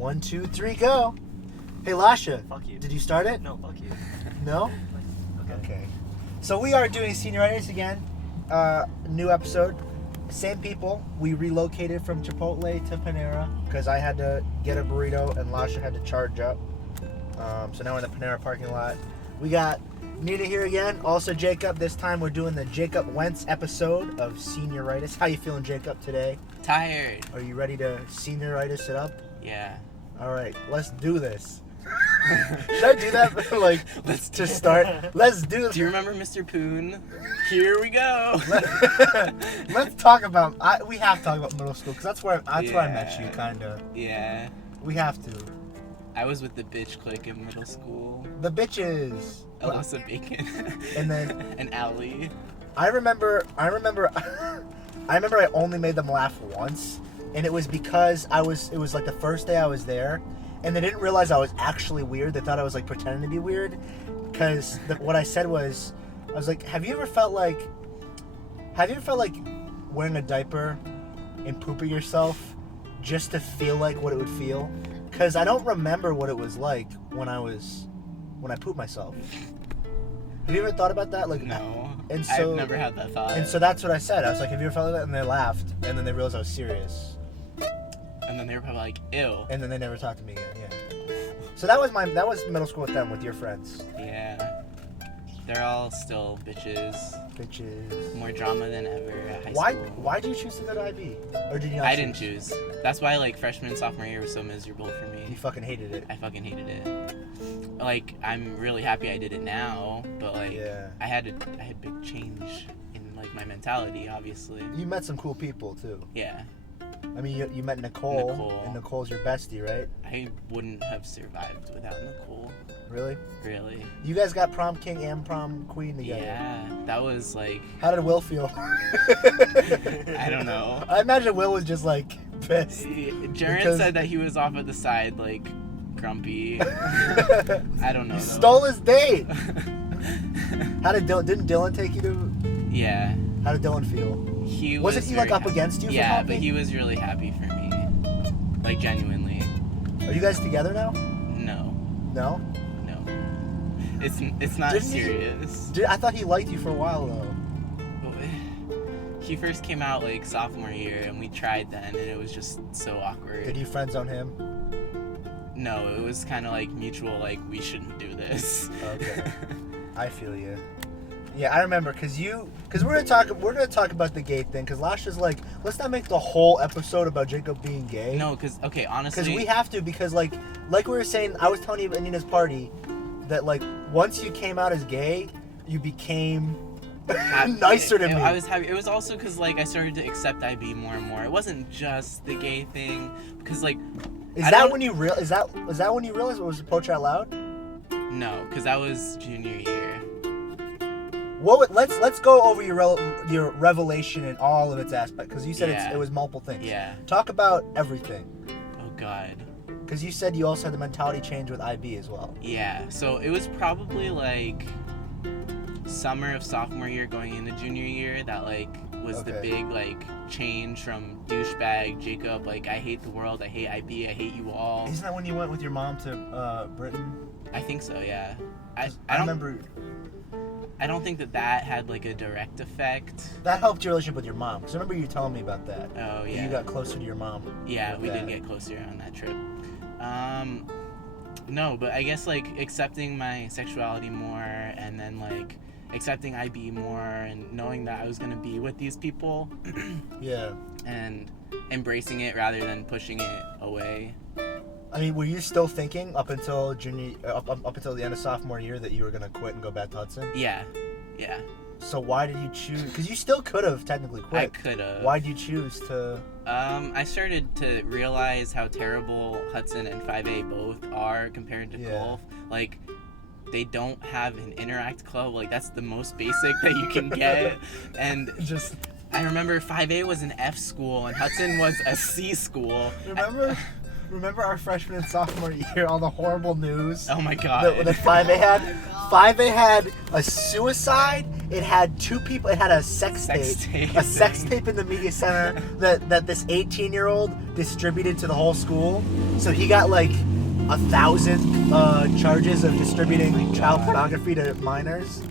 1, 2, 3, go. Hey, Lasia. Fuck you. Did you start it? No, fuck you. No? Okay. So we are doing Senioritis again. New episode. Same people. We relocated from Chipotle to Panera because I had to get a burrito and Lasia had to charge up. So now we're in the Panera parking lot. We got Nina here again. Also Jacob. This time we're doing the Jacob Wentz episode of Senioritis. How you feeling, Jacob, today? Tired. Are you ready to Senioritis it up? Yeah. All right, let's do this. Should I do that? Like, let's just start. Let's do this. Do you remember Mr. Poon? Here we go. Let's talk about. We have to talk about middle school because that's where I met you, kind of. Yeah. We have to. I was with the bitch clique in middle school. The bitches. Alyssa Bacon. And then. And Allie. I remember. I only made them laugh once, and it was because It was like the first day I was there. And they didn't realize I was actually weird. They thought I was like pretending to be weird. Because what I said was, I was like, have you ever felt like wearing a diaper and pooping yourself just to feel like what it would feel? Because I don't remember what it was like when I pooped myself. Have you ever thought about that? Like, no. And so, I've never had that thought. And so that's what I said. I was like, have you ever felt like that? And they laughed. And then they realized I was serious. And then they were probably like, ew. And then they never talked to me again, yeah. So that was middle school with them, with your friends. Yeah. They're all still bitches. Bitches. More drama than ever at high school. Why did you choose to go to IB? Or did you not I didn't choose. That's why like freshman and sophomore year was so miserable for me. You fucking hated it. I fucking hated it. Like, I'm really happy I did it now, but like, yeah. I had big change in like my mentality, obviously. You met some cool people too. Yeah. I mean, you met Nicole, and Nicole's your bestie, right? I wouldn't have survived without Nicole. Really? Really. You guys got prom king and prom queen together. Yeah, that was like... How did Will feel? I don't know. I imagine Will was just like pissed. Jaren said that he was off at the side, like, grumpy. I don't know. You stole his date! Didn't Dylan take you to... Yeah. How did Dylan feel? Wasn't he like up against you? Yeah, but he was really happy for me, like genuinely. Are you guys together now? No. No? No. It's not serious. I thought he liked you for a while though. He first came out like sophomore year, and we tried then, and it was just so awkward. Did you friend zone him? No, it was kind of like mutual. Like, we shouldn't do this. Okay. I feel you. Yeah, I remember, cause we're gonna talk about the gay thing, cause Lasia's like, let's not make the whole episode about Jacob being gay. No, okay, honestly, cause we have to, because like we were saying, I was telling you at Nina's party that like once you came out as gay, you became nicer to me. I was happy. It was also cause like I started to accept IB more and more. It wasn't just the gay thing, because like. Was that when you realized it was Poach Out Loud? No, cause that was junior year. Let's go over your revelation in all of its aspects, because you said it was multiple things. Yeah. Talk about everything. Oh God. Because you said you also had the mentality change with IB as well. Yeah. So it was probably like summer of sophomore year going into junior year that like was the big like change from douchebag Jacob, like I hate the world, I hate IB, I hate you all. Isn't that when you went with your mom to Britain? I think so. Yeah. I remember. I don't think that had like a direct effect. That helped your relationship with your mom, because I remember you telling me about that. Oh yeah. You got closer to your mom. Yeah, we did get closer on that trip. No, but I guess like accepting my sexuality more, and then like accepting IB more, and knowing that I was gonna be with these people. Yeah. And embracing it rather than pushing it away. I mean, were you still thinking up until up until the end of sophomore year that you were gonna quit and go back to Hudson? Yeah. So why did you choose? Because you still could have technically quit. I could have. Why did you choose to? I started to realize how terrible Hudson and 5A both are compared to Gulf. Like, they don't have an Interact club. Like, that's the most basic that you can get. And just, I remember 5A was an F school and Hudson was a C school. Remember our freshman and sophomore year, all the horrible news? Oh my God. That 5A had? 5A had a suicide It had two people. It had a sex tape in the media center that this 18-year-old distributed to the whole school. So he got like 1,000 charges of distributing child pornography to minors.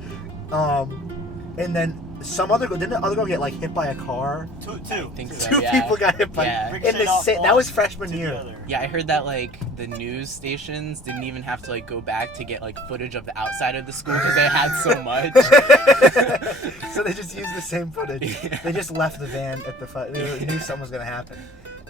And then some other girl, didn't the other girl get like hit by a car? I think so, Two people got hit by. That was freshman year. Yeah, I heard that like the news stations didn't even have to like go back to get like footage of the outside of the school because they had so much. So they just used the same footage. Yeah. They just left the van at the. They knew something was gonna happen.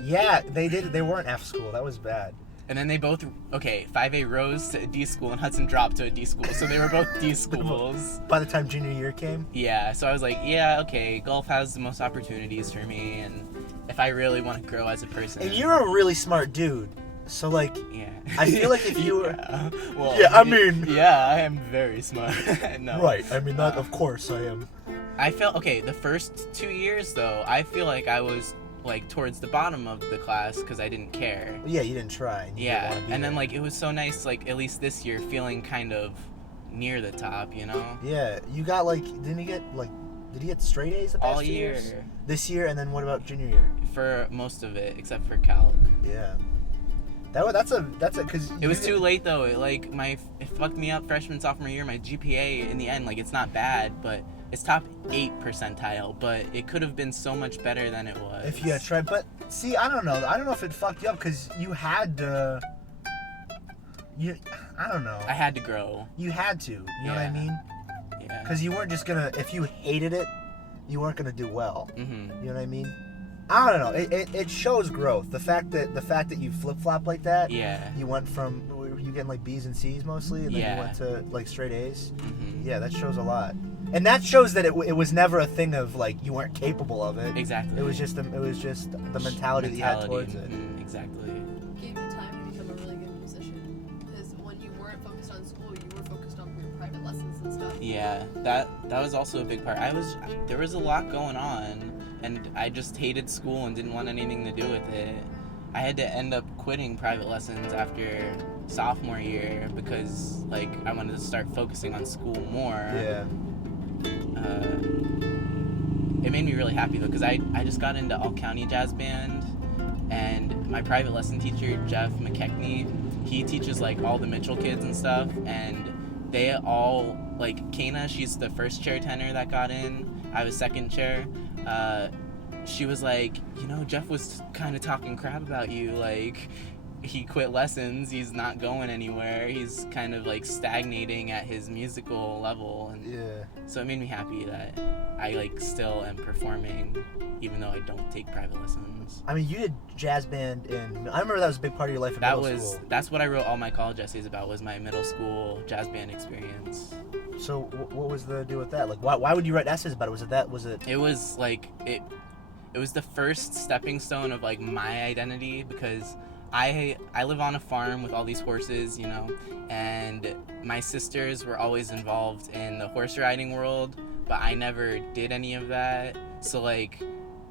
Yeah, they did. They weren't F school. That was bad. And then they both, 5A rose to a D school and Hudson dropped to a D school. So they were both D schools. By the time junior year came? Yeah, so I was like, yeah, okay, golf has the most opportunities for me. And if I really want to grow as a person. And you're a really smart dude. So, like, yeah. I feel like if you were. Yeah, well, yeah, I mean. Yeah, I am very smart. No. Right, I mean, that, of course I am. I felt, the first 2 years, though, I feel like I was like towards the bottom of the class because I didn't care. Yeah, you didn't try. Yeah, and then like it was so nice, like at least this year, feeling kind of near the top, you know? Yeah, you got like, did he get straight A's the past all 2 year? Years? This year, and then what about junior year? For most of it, except for calc. Yeah. That's a because it was too late though. It fucked me up freshman sophomore year. My GPA in the end, like it's not bad, but it's top 8 percentile, but it could have been so much better than it was. If you had tried, but see, I don't know if it fucked you up because you had to. I don't know. I had to grow. You had to. You know what I mean? Yeah. Because you weren't just gonna. If you hated it, you weren't gonna do well. Mm-hmm. You know what I mean? I don't know. It shows growth. The fact that you flip flop like that. Yeah. You went from you getting like B's and C's mostly, and then you went to like straight A's. Mm-hmm. Yeah, that shows a lot. And that shows that it was never a thing of like you weren't capable of it. Exactly. It was just the mentality that you had towards it. Mm-hmm. Exactly. It gave you time to become a really good musician because when you weren't focused on school, you were focused on your private lessons and stuff. Yeah, that was also a big part. There was a lot going on, and I just hated school and didn't want anything to do with it. I had to end up quitting private lessons after sophomore year because like I wanted to start focusing on school more. Yeah. It made me really happy though because I just got into all county jazz band, and my private lesson teacher Jeff McKechnie, he teaches like all the Mitchell kids and stuff, and they all like Kana, she's the first chair tenor that got in. I was second chair. She was like, Jeff was kind of talking crap about you, like he quit lessons, he's not going anywhere, he's kind of like stagnating at his musical level, and yeah. So it made me happy that I like still am performing even though I don't take private lessons. I mean, you did jazz band I remember that was a big part of your life in middle school. That's what I wrote all my college essays about, was my middle school jazz band experience. So what was the deal with that? Like why would you write essays about it? It was like it was the first stepping stone of like my identity because I live on a farm with all these horses, and my sisters were always involved in the horse riding world, but I never did any of that. So like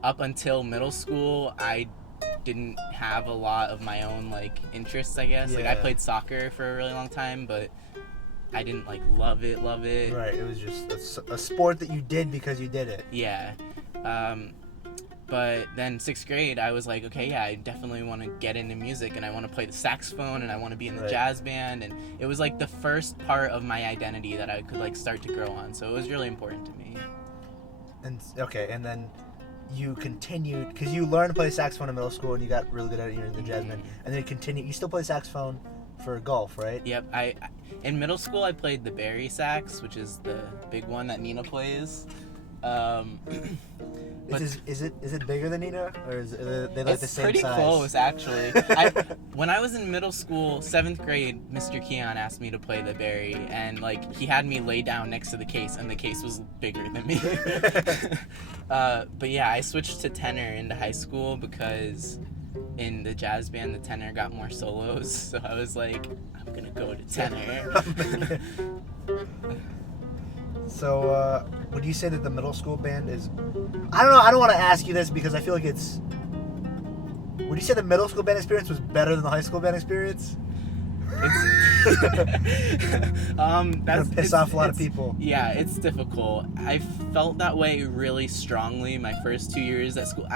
up until middle school, I didn't have a lot of my own like interests, I guess. Yeah. Like I played soccer for a really long time, but I didn't like love it. Right, it was just a sport that you did because you did it. Yeah. But then 6th grade, I was like, okay, yeah, I definitely want to get into music, and I want to play the saxophone, and I want to be in the jazz band, and it was like the first part of my identity that I could like start to grow on, so it was really important to me. And then you continued, because you learned to play saxophone in middle school, and you got really good at it, you're in the jazz band, and then you still play saxophone for golf, right? Yep, in middle school, I played the Barry sax, which is the big one that Nina plays. Is it bigger than Nina, or is they like the same size? It's pretty close, actually. When I was in middle school, 7th grade, Mr. Keon asked me to play the Barry, and like he had me lay down next to the case, and the case was bigger than me. But yeah, I switched to tenor into high school because in the jazz band, the tenor got more solos, so I was like, I'm gonna go to tenor. So, would you say that the middle school band is... I don't know, I don't want to ask you this because I feel like it's... Would you say the middle school band experience was better than the high school band experience? That's piss off a lot of people. Yeah, it's difficult. I felt that way really strongly my first 2 years at school.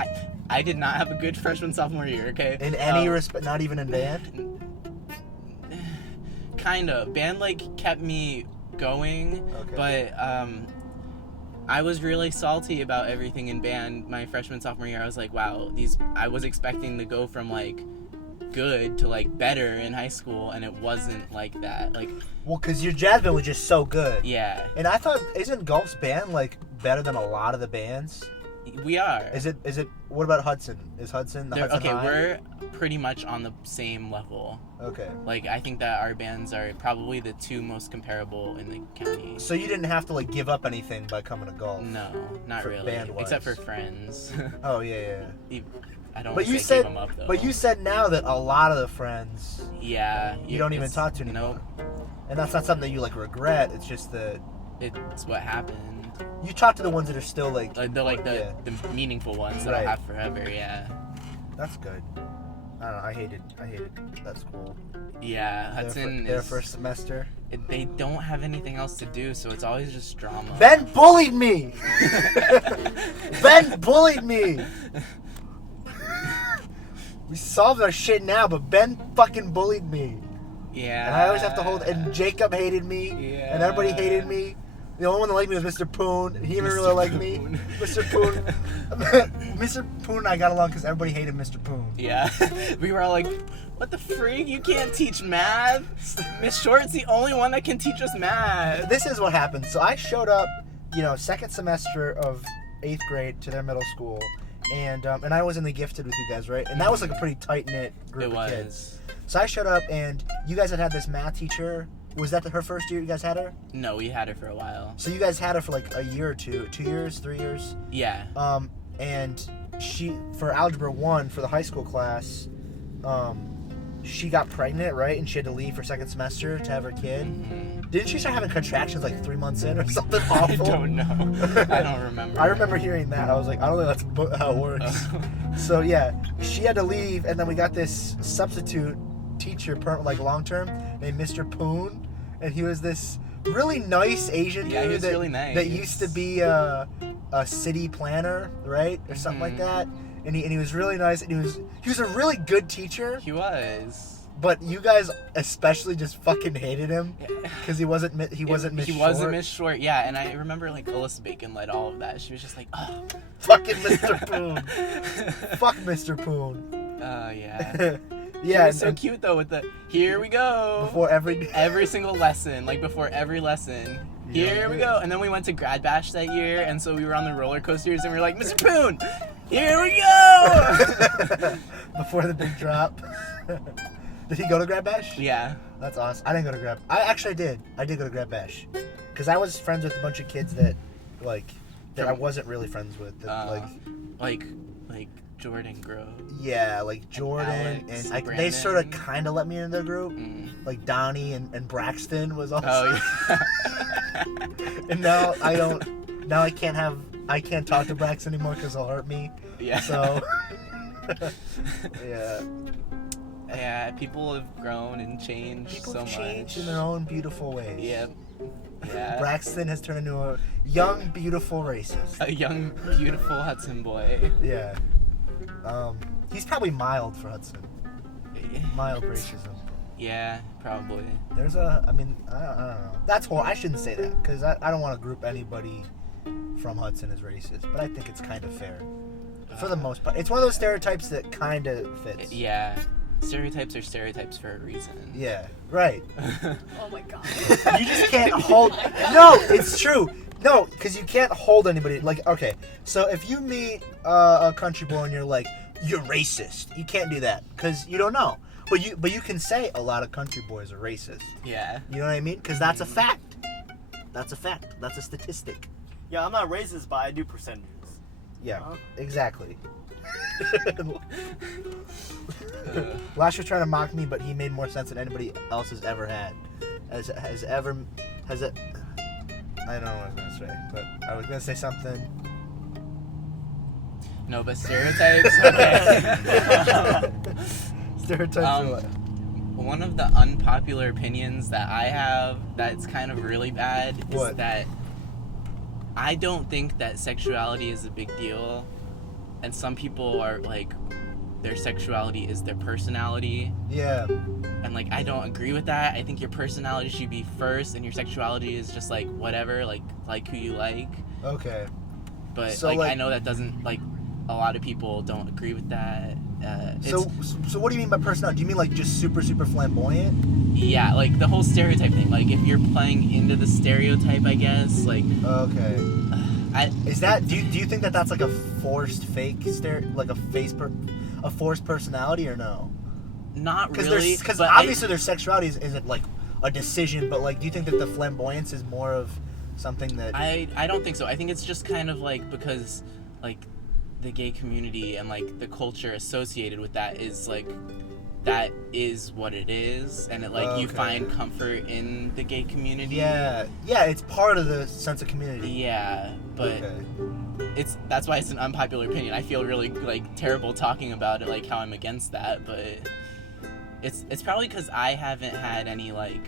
I did not have a good freshman sophomore year. Okay. In any respect, not even in band. Kind of. Band like kept me going, but I was really salty about everything in band my freshman sophomore year. I was like, wow, I was expecting to go from like good to like better in high school, and it wasn't like that. Like, well, because your jazz band was just so good. Yeah. And I thought, isn't Gulf's band like better than a lot of the bands? We are. Is it? What about Hudson? Is Hudson the Hudson High? We're pretty much on the same level. Okay. Like, I think that our bands are probably the two most comparable in the county. So you didn't have to like give up anything by coming to Gulf? No, not really. Band-wise. Except for friends. Oh yeah. I don't. But you gave said, them up, though. but you said now that a lot of the friends. Yeah. You don't even talk to anymore. Nope. And that's not something that you like regret. It's just that. It's what happened. You talk to the ones that are still like. The meaningful ones that I'll have forever. Yeah. That's good. I don't know. I hated that school. Yeah, Hudson their first semester. They don't have anything else to do, so it's always just drama. Ben bullied me. Ben bullied me. We solved our shit now, but Ben fucking bullied me. Yeah. And I always have to hold. And Jacob hated me. Yeah. And everybody hated me. The only one that liked me was Mr. Poon. He didn't really like me. Mr. Poon. Mr. Poon and I got along because everybody hated Mr. Poon. Yeah. We were all like, what the freak? You can't teach math? Miss Short's the only one that can teach us math. This is what happened. So I showed up, second semester of 8th grade to their middle school. And I was in the gifted with you guys, right? And that was like a pretty tight-knit group of kids. So I showed up, and you guys had this math teacher. Was that her first year you guys had her? No, we had her for a while. So you guys had her for like a year or 2 years, 3 years? Yeah. And she, for Algebra 1, for the high school class, she got pregnant, right? And she had to leave for second semester to have her kid. Mm-hmm. Didn't she start having contractions like 3 months in or something awful? I don't know. I don't remember. I remember hearing that. I was like, I don't think that's how it works. So yeah, she had to leave, and then we got this substitute teacher, like long term, named Mr. Poon, and he was this really nice Asian dude he was really nice. that used to be a city planner, right, or something like that. And he was really nice, and he was a really good teacher. He was. But you guys especially just fucking hated him because he wasn't Miss Short. Yeah, and I remember like Alyssa Bacon led all of that. She was just like, oh, fucking Mr. Poon. Fuck Mr. Poon. Oh yeah. Yeah, it was so cute though with the here we go before every single lesson, like before every lesson. Here we go, and then we went to Grad Bash that year, and so we were on the roller coasters, and we were like, Mr. Poon, here we go. Before the big drop. Did he go to Grad Bash? Yeah. That's awesome. I didn't go to Grad. I actually did. I did go to Grad Bash, because I was friends with a bunch of kids that I wasn't really friends with. That, like Jordan Grove. Yeah, like Jordan Alex, and they sort of kind of let me into their group. Like Donnie and Braxton was also. Oh yeah. And now I can't talk to Braxton anymore because he'll hurt me. Yeah. So. Yeah. Yeah, people have grown and changed People so much. change in their own beautiful ways. Yep. Yeah. Braxton has turned into a young, beautiful racist. A young, beautiful Hudson boy. Yeah. He's probably mild for Hudson. Mild racism. Yeah, probably. I don't know. That's horrible. I shouldn't say that, because I don't want to group anybody from Hudson as racist, but I think it's kind of fair. For the most part. It's one of those stereotypes that kind of fits. Yeah. Stereotypes are stereotypes for a reason. Yeah, right. Oh my god. You just can't hold... No, it's true. No, because you can't hold anybody. Like, okay, so if you meet a country boy and you're like, you're racist, you can't do that, because you don't know. But you can say a lot of country boys are racist. Yeah. You know what I mean? Because that's a fact. That's a fact. That's a statistic. Yeah, I'm not racist, but I do percentages. Yeah, exactly. Lasia was trying to mock me, but he made more sense than anybody else has ever had. Has it? I don't know what I was gonna say, but I was gonna say something. No, but stereotypes. Okay. Stereotypes are what? one of the unpopular opinions that I have that's kind of really bad is What? that I don't think that sexuality is a big deal, and some people are like, their sexuality is their personality, Yeah. and like I don't agree with that. I think your personality should be first, and your sexuality is just like whatever, like who you like. Okay. But So, like like- I know that doesn't, like, a lot of people don't agree with that. So what do you mean by personality? Do you mean like just super flamboyant? Yeah, like the whole stereotype thing. Like if you're playing into the stereotype, I guess. Like Okay. I Is that do you think that that's like a forced fake like a forced personality or no? not really. Because but obviously their sexuality isn't like a decision, but like do you think that the flamboyance is more of something that I don't think so. I think it's just kind of like because like the gay community and like the culture associated with that is like that is what it is, and it like you Okay. find comfort in the gay community. yeah, it's part of the sense of community. Yeah, but Okay. that's why it's an unpopular opinion. I feel really like terrible talking about it, like how I'm against that, but it's probably because I haven't had any like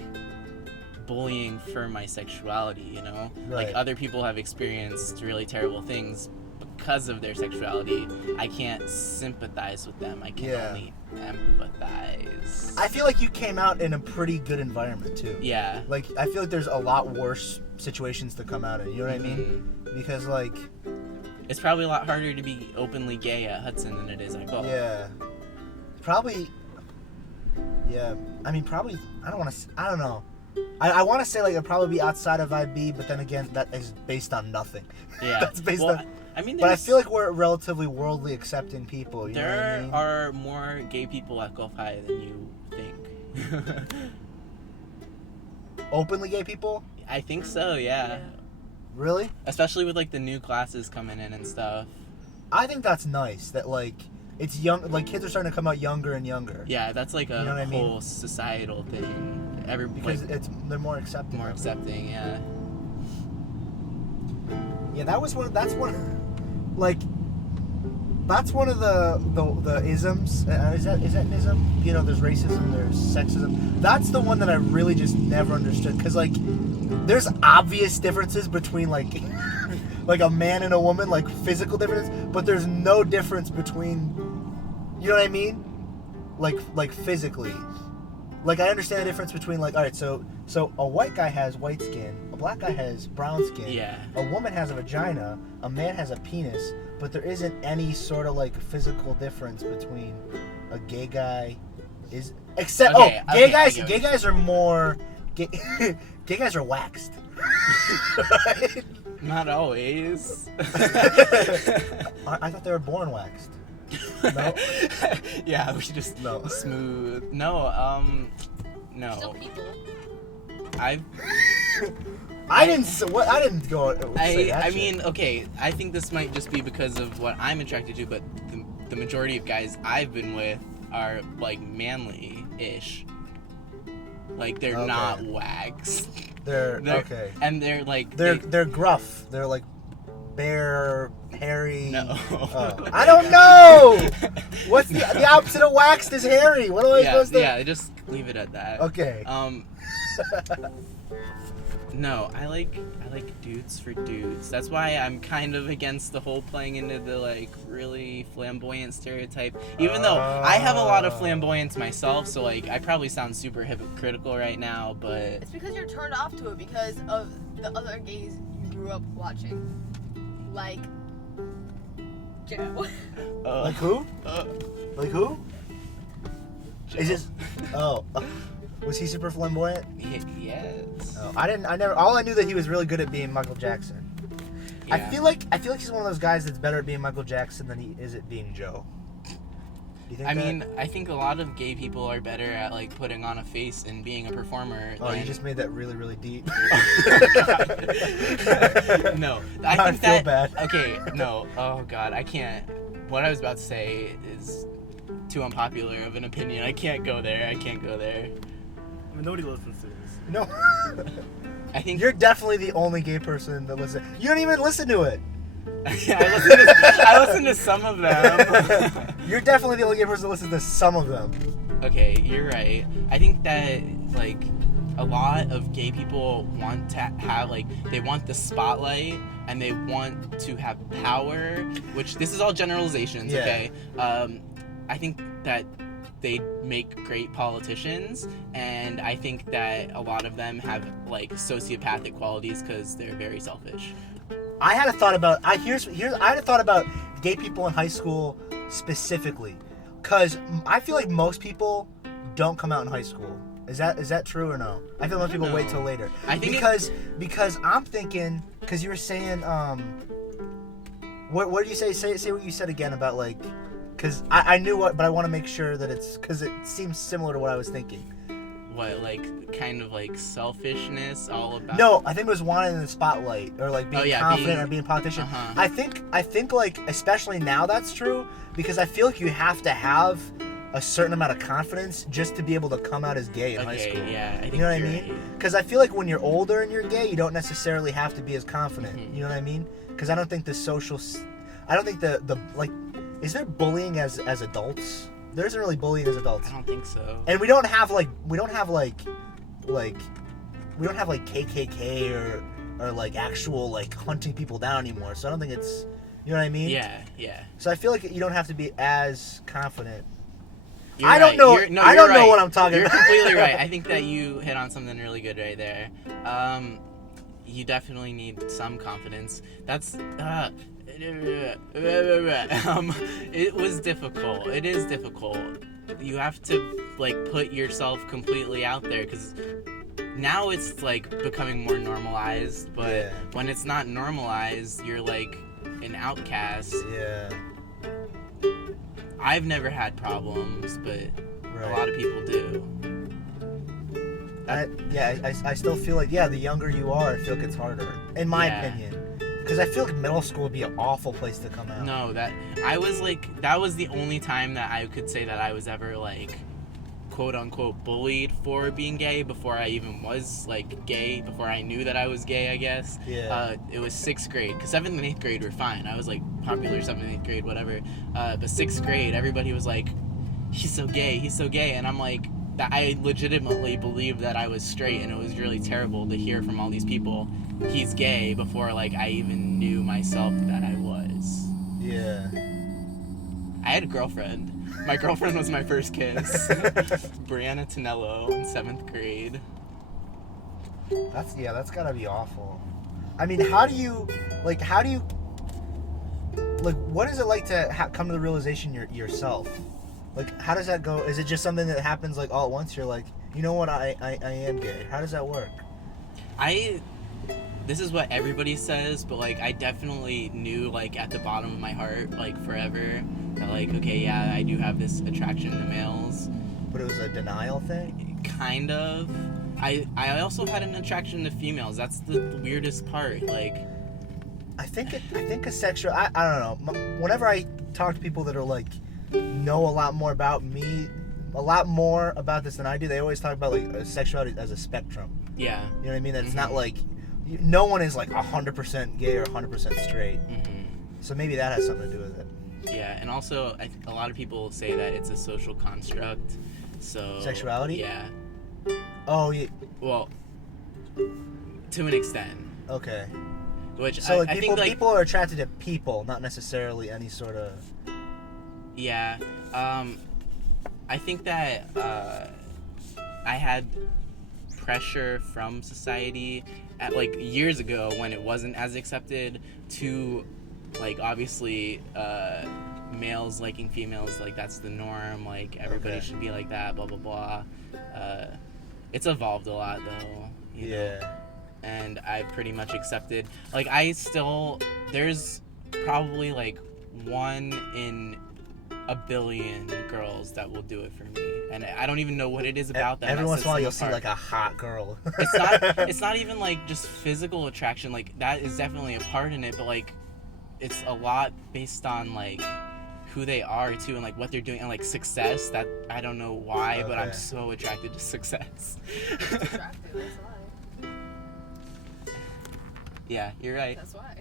bullying for my sexuality, you know? Right. Like other people have experienced really terrible things because of their sexuality. I can't sympathize with them. I can Yeah. only empathize. I feel like you came out in a pretty good environment too. Yeah. Like I feel like there's a lot worse situations to come out in. You know what I mean? Mhm. Because like It's probably a lot harder to be openly gay at Hudson than it is at Gulf. yeah, probably. Yeah, I mean probably. I don't know. I want to say like it'd probably be outside of IB, but then again that is based on nothing. Yeah. That's based well, on. I mean, But I there's- feel like we're relatively worldly accepting people. You know what I there mean? are more gay people at Gulf High than you think. Openly gay people? I think so, yeah. Really? Especially with like the new classes coming in and stuff. I think that's nice. That like it's young. Like kids are starting to come out younger and younger. Yeah, that's like a You know what I mean? whole societal thing. Because Like, they're more accepting. more of it. accepting, yeah. Yeah, that's one of the isms. Is that an ism? You know, there's racism, there's sexism. That's the one that I really just never understood. Cause like, there's obvious differences between like, like a man and a woman, like physical difference, but there's no difference between, you know what I mean? Like physically. Like I understand the difference between like, all right, so a white guy has white skin, a black guy has brown skin. Yeah. A woman has a vagina, a man has a penis, but there isn't any sort of like physical difference between a gay guy except Okay, gay okay, I guys get what gay you're guys are more gay, gay guys are waxed. Right? Not always. I thought they were born waxed. No? Yeah, we just No. smooth. No, Still no. people. I I didn't go say that I shit. mean, okay, I think this might just be because of what I'm attracted to, but the majority of guys I've been with are like manly-ish. Like they're Okay. not waxed. they're They're- okay. And they're like They're gruff. They're like bare, hairy. no. Oh. I don't know. What's the opposite of waxed is hairy? What am I yeah, supposed to? yeah, just leave it at that. Okay. No, I like dudes for dudes. That's why I'm kind of against the whole playing into the like really flamboyant stereotype. Even though I have a lot of flamboyance myself, so like I probably sound super hypocritical right now, but It's because you're turned off to it because of the other gays you grew up watching. Like Joe. Like who? Like who? Is this? Oh, was he super flamboyant? yes. Oh, I never. All I knew that he was really good at being Michael Jackson. I Yeah. feel like he's one of those guys that's better at being Michael Jackson than he is at being Joe. Do you think I that? mean, I think a lot of gay people are better at like putting on a face and being a performer. Oh, than... you just made that really, really deep. No, I I think feel that. bad. Okay, no. Oh God, I can't. What I was about to say is too unpopular of an opinion. I can't go there. I can't go there. I mean, nobody listens to this. No. I think You're definitely the only gay person that listens. You don't even listen to it. I listen to some of them. You're definitely the only gay person that listens to some of them. okay, you're right. I think that, like, a lot of gay people want to have, like, they want the spotlight and they want to have power, which, this is all generalizations, Yeah. okay? I think that they make great politicians, and I think that a lot of them have, like, sociopathic qualities because they're very selfish. I had a thought about I had a thought about gay people in high school specifically, because I feel like most people don't come out in high school. Is that true or no? I feel most people wait till later. I think because I'm thinking, because you were saying what did you say? Say what you said again about, like, because I knew what, but I want to make sure that it's, because it seems similar to what I was thinking. What, like, kind of like selfishness, all about? No, I think it was wanting the spotlight, or like being confident, or being a politician. Uh-huh. I think like, especially now, that's true, because I feel like you have to have a certain amount of confidence just to be able to come out as gay in high school. Yeah, I think You know what I you're mean? right. Because I feel like when you're older and you're gay, you don't necessarily have to be as confident. Mhm. You know what I mean? Because I don't think I don't think the like, is there bullying as adults? There isn't really bullying as adults. I don't think so. And we don't have KKK or like actual, like, hunting people down anymore. So I don't think it's, you know what I mean? Yeah. So I feel like you don't have to be as confident. You're I don't right. know. You're I don't know right. what I'm talking You're about. completely right. I think that you hit on something really good right there. You definitely need some confidence. That's it was difficult. It is difficult. You have to, like, put yourself completely out there, because now it's, like, becoming more normalized, but Yeah. when it's not normalized, you're like an outcast. Yeah. I've never had problems, but Right. a lot of people do. I still feel like, the younger you are, I feel like it's harder, in my Yeah. opinion. Because I feel like middle school would be an awful place to come out. No, that was the only time that I could say that I was ever, like, quote unquote bullied for being gay, before I even was, like, gay, before I knew that I was gay, I guess. Yeah. It was 6th grade, because 7th and 8th grade were fine. I was, like, popular 7th and 8th grade, whatever. But 6th grade, everybody was like, he's so gay, and I'm like, that I legitimately believed that I was straight, and it was really terrible to hear from all these people he's gay before, like, I even knew myself that I was. Yeah. I had a girlfriend. My girlfriend was my first kiss. Brianna Tonello in 7th grade. That's gotta be awful. I mean, how do you, like, what is it like to come to the realization yourself? Like, how does that go? Is it just something that happens, like, all at once? You're like, you know what, I am gay. How does that work? This is what everybody says, but, like, I definitely knew, like, at the bottom of my heart, like, forever, that, like, okay, yeah, I do have this attraction to males. But it was a denial thing? Kind of. I also had an attraction to females. That's the weirdest part, like... I think a sexual, I don't know. Whenever I talk to people that are, like, know a lot more about me, a lot more about this than I do, they always talk about, like, sexuality as a spectrum. Yeah. You know what I mean? That's Mm-hmm. not like, no one is like 100% gay or 100% straight. Mm-hmm. So maybe that has something to do with it. Yeah, and also, a lot of people say that it's a social construct, so... Sexuality? Yeah. Oh, yeah. Well, to an extent. Okay. Which So, like, I think, like... people are attracted to people, not necessarily any sort of... Yeah. I think that I had pressure from society at, like, years ago when it wasn't as accepted to, like, obviously males liking females, like, that's the norm, like, everybody Okay. should be like that, blah blah blah. It's evolved a lot though, you know? And I've pretty much accepted, like, there's probably, like, 1 in a billion girls that will do it for me, and I don't even know what it is about them. Every that once in a while, sets you'll them see, like, apart. a hot girl. It's not even, like, just physical attraction, like, that is definitely a part in it, but, like, it's a lot based on, like, who they are too, and, like, what they're doing, and, like, success. That I don't know why, but I'm Okay. so attracted to success. Attractive, that's why. Yeah, you're right. That's why.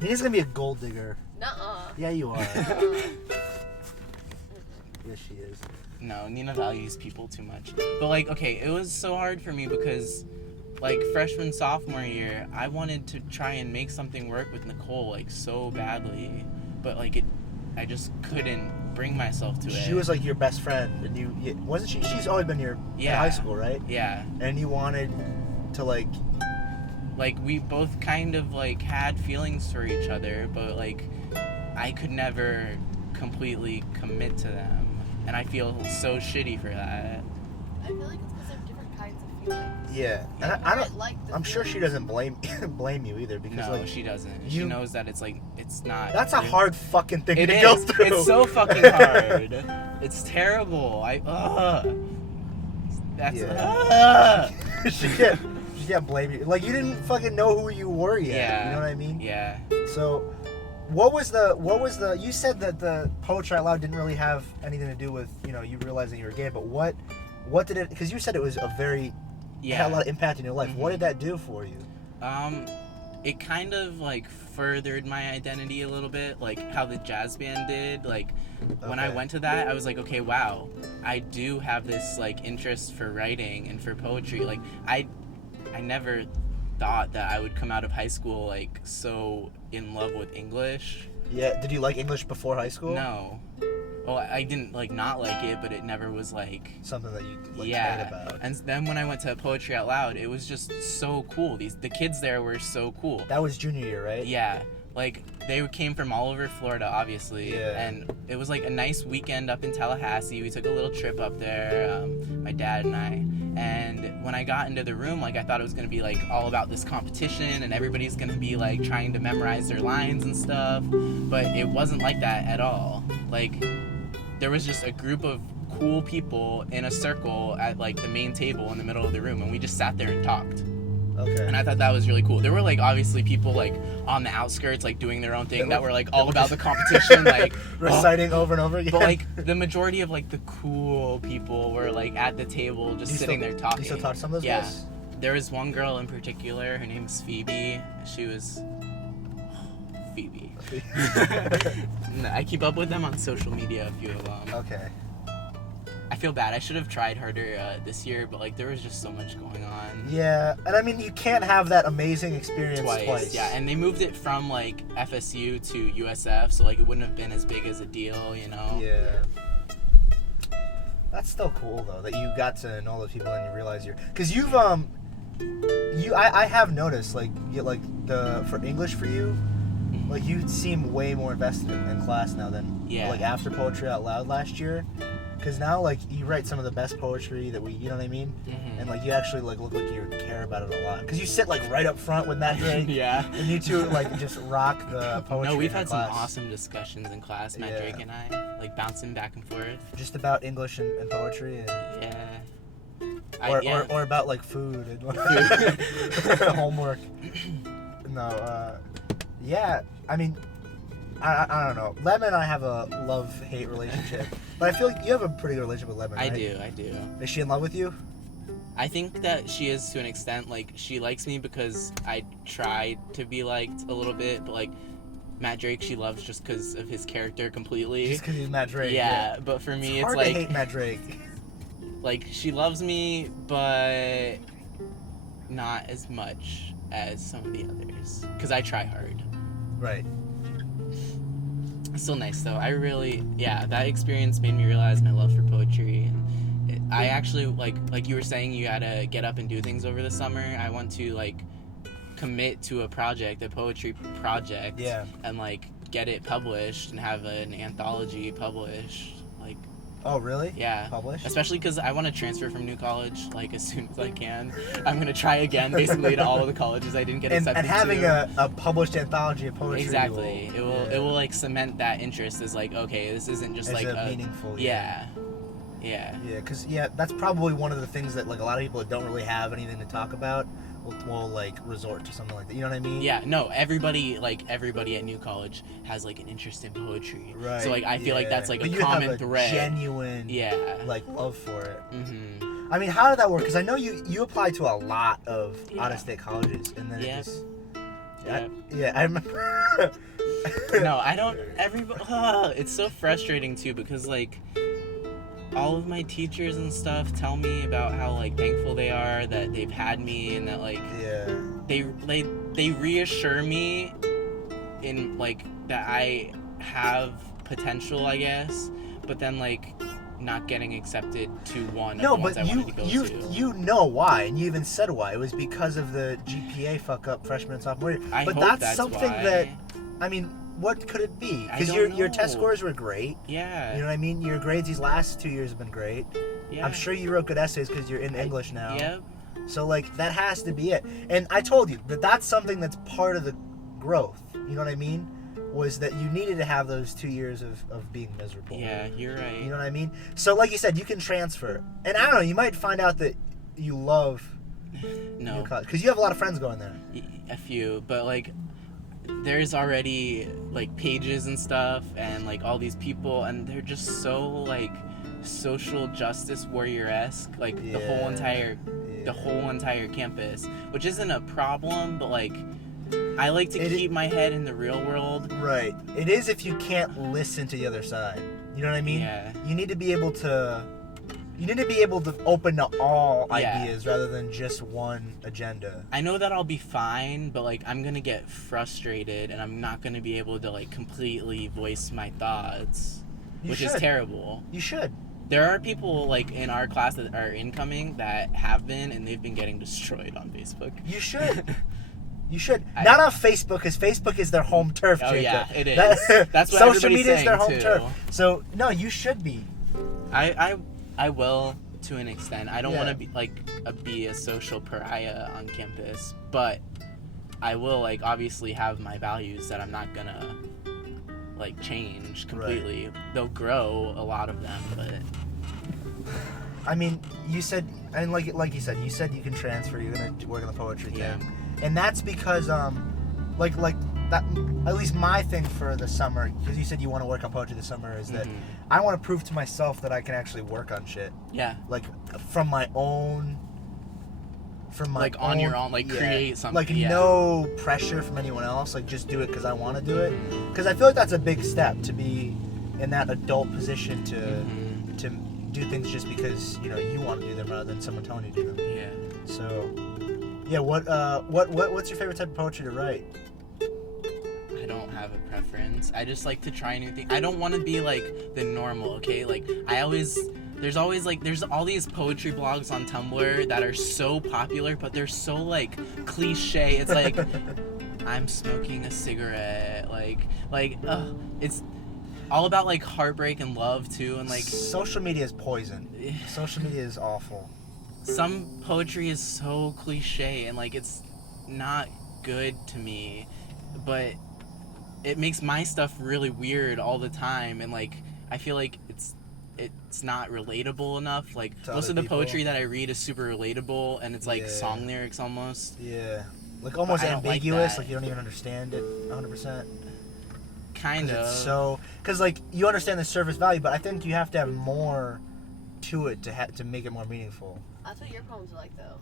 Nina's gonna be a gold digger. Nuh-uh. Yeah, you are. Nuh-uh. Yes, she is. No, Nina values people too much. But like, okay, it was so hard for me because like freshman, sophomore year, I wanted to try and make something work with Nicole like so badly, but like I just couldn't bring myself to it. She was like your best friend, and wasn't she? She's always been your in high school, right? Yeah. And you wanted to like we both kind of like had feelings for each other, but like I could never completely commit to them, and I feel so shitty for that. I feel like it's because of different kinds of feelings. Yeah, and I don't. like the I'm sure she feelings. doesn't blame you either because No, like she doesn't. She knows that it's like it's not. that's a hard fucking thing It to is. go through. It's so fucking hard. It's terrible. She can't blame you. Like you didn't fucking know who you were yet. Yeah. You know what I mean? Yeah. So, what was the? You said that the Poetry Out Loud didn't really have anything to do with you realizing you were gay, but what did it? Because you said it was a very had a lot of impact in your life. Mm-hmm. What did that do for you? It kind of like furthered my identity a little bit, like how the jazz band did. Like when I went to that, I was like, okay, wow, I do have this like interest for writing and for poetry. Like I never thought that I would come out of high school like so in love with English. Yeah. Did you like English before high school? No. Well, I didn't like not like it, but it never was like Something that you yeah. cared about. And then when I went to Poetry Out Loud, it was just so cool. The kids there were so cool. That was junior year, right? Yeah. Like they came from all over Florida, obviously, Yeah. and it was like a nice weekend up in Tallahassee. We took a little trip up there, my dad and I. And when I got into the room, like I thought it was gonna be like all about this competition, and everybody's gonna be like trying to memorize their lines and stuff. But it wasn't like that at all. Like there was just a group of cool people in a circle at like the main table in the middle of the room, and we just sat there and talked. Okay. And I thought that was really cool. There were like obviously people like on the outskirts like doing their own thing that were like all about the competition, like reciting over and over again. But like the majority of like the cool people were like at the table just sitting there talking. You still talk to some of those Yeah. guys? There was one girl in particular, her name is Phoebe. She was Phoebe. No, I keep up with them on social media, a few of them. Okay. I feel bad. I should have tried harder this year, but like there was just so much going on. Yeah, and I mean you can't have that amazing experience twice. Yeah, and they moved it from like FSU to USF, so like it wouldn't have been as big as a deal, you know. Yeah. That's still cool though that you got to know those people and you realize because you've I have noticed like for English for you, like you seem way more invested in class now than like after Poetry Out Loud last year. Because now, like, you write some of the best poetry that you know what I mean? Mm-hmm. And, like, you actually, like, look like you care about it a lot. Because you sit, like, right up front with Matt Drake. Yeah. And you two, like, just rock the poetry. No, we've in had class. some awesome discussions in class, Matt Drake and I, like, bouncing back and forth. Just about English and poetry. And, Yeah. or about, like, food and homework. No, yeah, I mean... I don't know. Lemon and I have a love-hate relationship. But I feel like you have a pretty good relationship with Lemon, right? I do. Is she in love with you? I think that she is to an extent. Like, she likes me because I try to be liked a little bit, but, like, Matt Drake she loves just because of his character completely. Just because he's Matt Drake. Yeah, but for me, it's hard like... to hate Matt Drake. Like, she loves me, but not as much as some of the others. Because I try hard. Right. It's still nice though. I really, that experience made me realize my love for poetry. And I actually, like you were saying, you had to get up and do things over the summer. I want to like commit to a poetry project, and like get it published and have an anthology published. Like, oh really? Yeah. Published? Especially because I want to transfer from New College like as soon as I can. I'm gonna try again, basically, to all of the colleges I didn't get accepted to. And having a published anthology of poetry. Exactly. It will like cement that interest as like, okay, this isn't just like a meaningful. Yeah. Because that's probably one of the things that like a lot of people that don't really have anything to talk about will like resort to something like that. You know what I mean? Yeah. No. Everybody at New College has like an interest in poetry. Right. So like I feel like that's like but a you common have a thread. Genuine. Like love for it. Mm-hmm. I mean, how did that work? Because I know you applied to a lot of out-of-state colleges, and then it just. I remember. No, I don't. Everybody. It's so frustrating too because like all of my teachers and stuff tell me about how like thankful they are that they've had me, and that like they reassure me in like that I have potential, I guess, but then like not getting accepted to one of the ones I wanted to go to. You know why, and you even said why. It was because of the GPA fuck up freshman and sophomore year. I but hope that's something why. that, I mean, what could it be? Because your test scores were great. Yeah. You know what I mean? Your grades these last 2 years have been great. Yeah. I'm sure you wrote good essays because you're in English now. Yep. So like that has to be it. And I told you that that's something that's part of the growth. You know what I mean? Was that you needed to have those 2 years of being miserable. Yeah, you're right. You know what I mean? So like you said, you can transfer. And I don't know, you might find out that you love No. because you have a lot of friends going there. A few, but like there's already like pages and stuff and like all these people, and they're just so like social justice warrior-esque, like the whole entire campus, which isn't a problem, but like I like to keep my head in the real world. Right. It is if you can't listen to the other side. You know what I mean? Yeah. You need to be able to open to all ideas rather than just one agenda. I know that I'll be fine, but like I'm gonna get frustrated and I'm not gonna be able to like completely voice my thoughts, which is terrible. You should. There are people like in our class that are incoming that have been, and they've been getting destroyed on Facebook. You should. You should. Not on Facebook, because Facebook is their home turf, Oh Jacob. yeah, it is. That's what social everybody's media is their saying, home too. turf. So no, you should be. I will to an extent. I don't want to be a social pariah on campus, but I will like obviously have my values that I'm not gonna like change completely. Right. They'll grow, a lot of them, but I mean, you said, and like you said, you can transfer. You're gonna work on the poetry thing, and that's because like that. At least my thing for the summer, because you said you want to work on poetry this summer, is that I want to prove to myself that I can actually work on shit. Yeah. Like from my own. On your own, like create something. Like no pressure from anyone else. Like just do it because I want to do it. Because I feel like that's a big step to be in that adult position to do things just because you want to do them rather than someone telling you to do them. Yeah. So, yeah. What's your favorite type of poetry to write? I don't have a preference. I just like to try new things. I don't want to be like the normal. Okay, like there's all these poetry blogs on Tumblr that are so popular, but they're so like cliche. It's like I'm smoking a cigarette. It's all about like heartbreak and love too, and like social media is poison. Social media is awful. Some poetry is so cliche and like it's not good to me, but it makes my stuff really weird all the time, and like I feel like it's not relatable enough. Like most of the poetry that I read is super relatable, and it's like song lyrics almost. Yeah, like almost ambiguous. Like you don't even understand it 100%. Kind of. It's so because like you understand the surface value, but I think you have to have more to it to make it more meaningful. That's what your poems are like, though.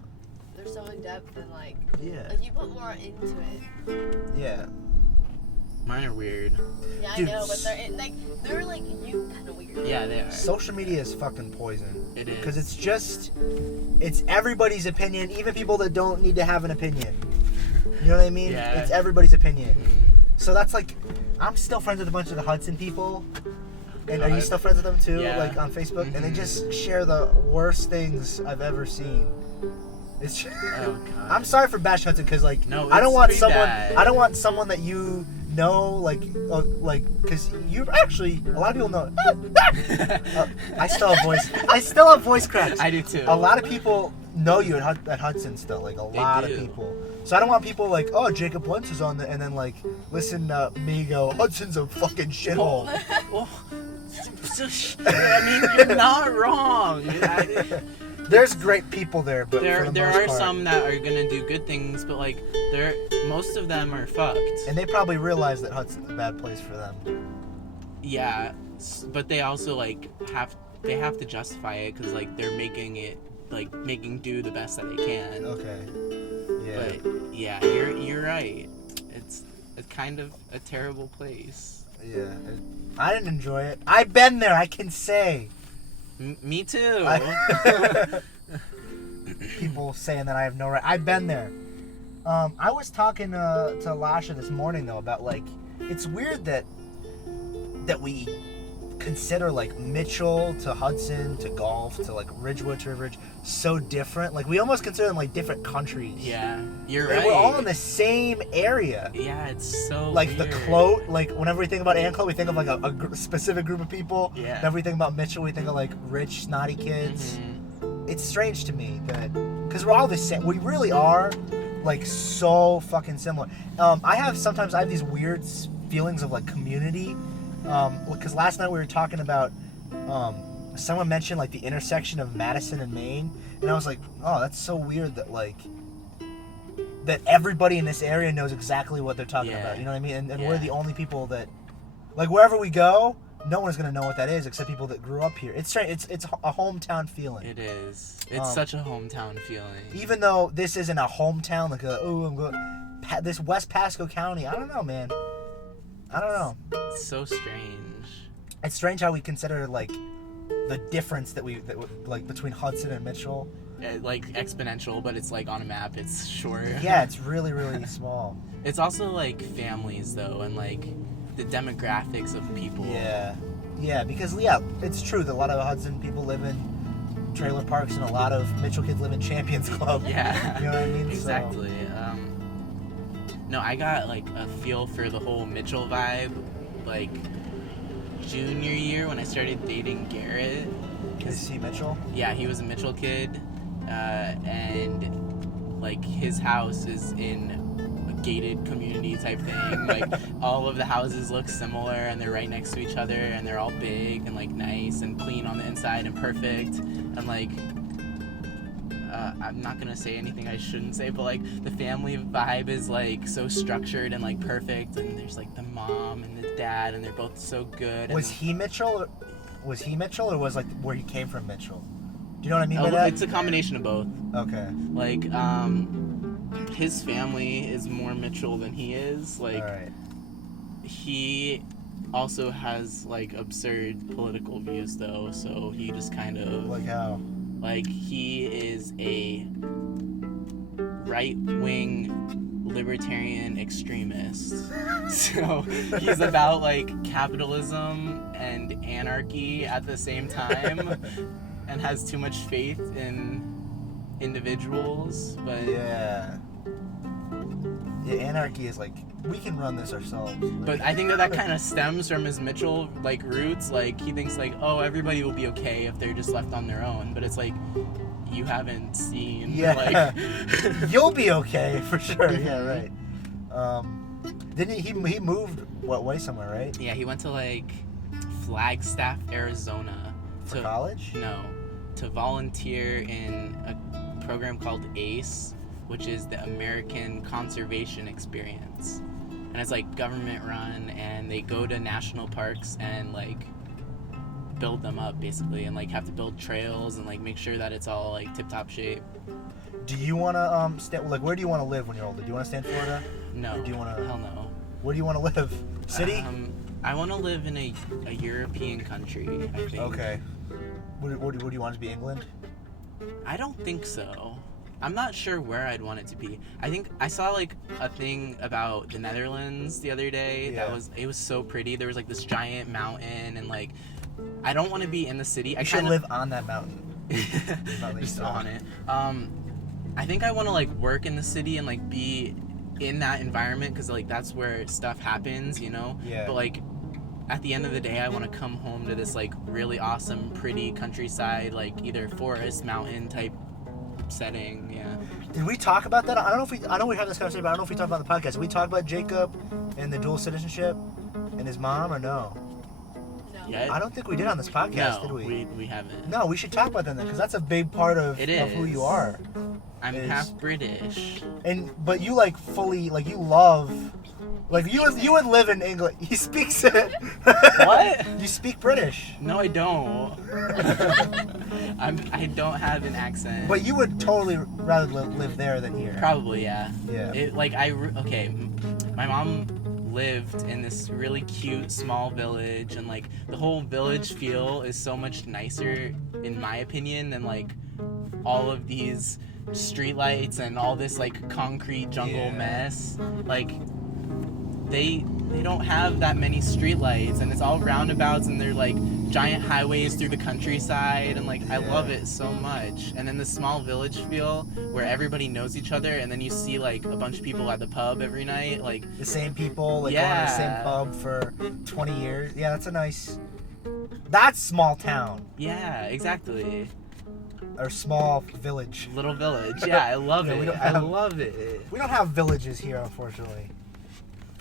They're so in depth and like you put more into it. Yeah. Mine are weird. Yeah, I know, but they're like you kind of weird. Yeah, they are. Social media is fucking poison. It is. Because it's everybody's opinion, even people that don't need to have an opinion. You know what I mean? Yeah. It's everybody's opinion. So that's like, I'm still friends with a bunch of the Hudson people. And are you still friends with them too? Yeah. Like on Facebook? And they just share the worst things I've ever seen. It's God. I'm sorry for Bash Hudson because like no, I don't want someone bad. I don't want someone that you know like because you actually a lot of people know. I still have voice cracks. I do too. A lot of people know you at Hudson still, like a lot of people. So I don't want people like, oh, Jacob Wentz is on and then like listen to me go, Hudson's a fucking shithole. I mean, you're not wrong. There's great people there, but there are part, some that are gonna do good things, but like most of them are fucked. And they probably realize that Hudson's a bad place for them. Yeah, but they also like have to justify it because like they're making do the best that they can. Okay. Yeah. But yeah, you're right. It's kind of a terrible place. Yeah. I didn't enjoy it. I've been there. I can say. Me too. People saying that I have no right. I've been there. I was talking to Lasia this morning though about like it's weird that we consider like Mitchell to Hudson to Gulf to like Ridgewood to River Ridge so different. Like we almost consider them like different countries. Yeah, you're Like, right. we're all in the same area. Yeah, it's so Like weird. the Clote, like whenever we think about Anclote, we think of like a specific group of people. Yeah. Whenever we think about Mitchell, we think of like rich, snotty kids. Mhm. It's strange to me that because we're all the same. We really are like so fucking similar. I have these weird feelings of like community. Because last night we were talking about someone mentioned like the intersection of Madison and Maine, and I was like, oh, that's so weird that like that everybody in this area knows exactly what they're talking Yeah. about. You know what I mean? And Yeah. we're the only people that like wherever we go, no one's gonna know what that is except people that grew up here. It's strange. It's a hometown feeling. It is. It's such a hometown feeling. Even though this isn't a hometown, like I'm going this West Pasco County. I don't know, man. I don't know. It's so strange. It's strange how we consider like the difference that like between Hudson and Mitchell. Like exponential, but it's like on a map, it's short. Yeah, it's really really small. It's also like families though, and like the demographics of people. Yeah, because it's true that a lot of Hudson people live in trailer parks and a lot of Mitchell kids live in Champions Club. Yeah. You know what I mean? Exactly. No, I got like a feel for the whole Mitchell vibe, like junior year when I started dating Garrett. Is he Mitchell? Yeah, he was a Mitchell kid, and like his house is in a gated community type thing. Like all of the houses look similar, and they're right next to each other, and they're all big and like nice and clean on the inside and perfect, and like. I'm not gonna say anything I shouldn't say, but like the family vibe is like so structured and like perfect, and there's like the mom and the dad, and they're both so good. Was he Mitchell? Or was like where he came from Mitchell? Do you know what I mean by that? It's a combination of both. Okay. Like his family is more Mitchell than he is. Like All right. he also has like absurd political views though, so he just kind of Like how? like he is a right-wing libertarian extremist. So he's about like capitalism and anarchy at the same time and has too much faith in individuals, but Yeah, anarchy is like we can run this ourselves. But I think that kind of stems from his Mitchell like roots. Like he thinks like, oh, everybody will be okay if they're just left on their own. But it's like you haven't seen. Yeah. Like You'll be okay for sure. Yeah, right. Didn't he moved what way somewhere, right? yeah, he went to like Flagstaff, Arizona. For college? No, to volunteer in a program called ACE, which is the American Conservation Experience. And it's like government run, and they go to national parks and like build them up basically, and like have to build trails and like make sure that it's all like tip top shape. Do you want to stay? Like, where do you want to live when you're older? Do you want to stay in Florida? No. Or do you want to? Hell no. Where do you want to live? City? I want to live in a European country, I think. Okay. What do you want it to be? England? I don't think so. I'm not sure where I'd want it to be. I think I saw like a thing about the Netherlands the other day. Yeah. It was so pretty. There was like this giant mountain, and like I don't want to be in the city. I You should kinda, live on that mountain. Not that just you on don't. it. I think I want to like work in the city and like be in that environment because like that's where stuff happens, you know. Yeah. But like at the end of the day, I want to come home to this like really awesome, pretty countryside, like either forest, mountain type setting. Yeah. Did we talk about that? I know we had this conversation, but I don't know if we talked about it on the podcast. Did we talk about Jacob and the dual citizenship and his mom, or no? No. Yeah. I don't think we did on this podcast, No, did we? we haven't. No, we should talk about that then, because that's a big part of It who is. you are. I'm is- half British. But you like fully like you love like you would live in England. He speaks it. What? You speak British. No, I don't. I don't have an accent. But you would totally rather live there than here. Probably, yeah. Yeah. My mom lived in this really cute small village, and like the whole village feel is so much nicer in my opinion than like all of these streetlights and all this like concrete jungle mess. Like they don't have that many streetlights, and it's all roundabouts, and they're like giant highways through the countryside, and like I love it so much. And then the small village feel where everybody knows each other, and then you see like a bunch of people at the pub every night, like The same people, like going to the same pub for 20 years. Yeah, that's small town. yeah, exactly. Or small village. Little village. Yeah, I love it. I love it. We don't have villages here, unfortunately.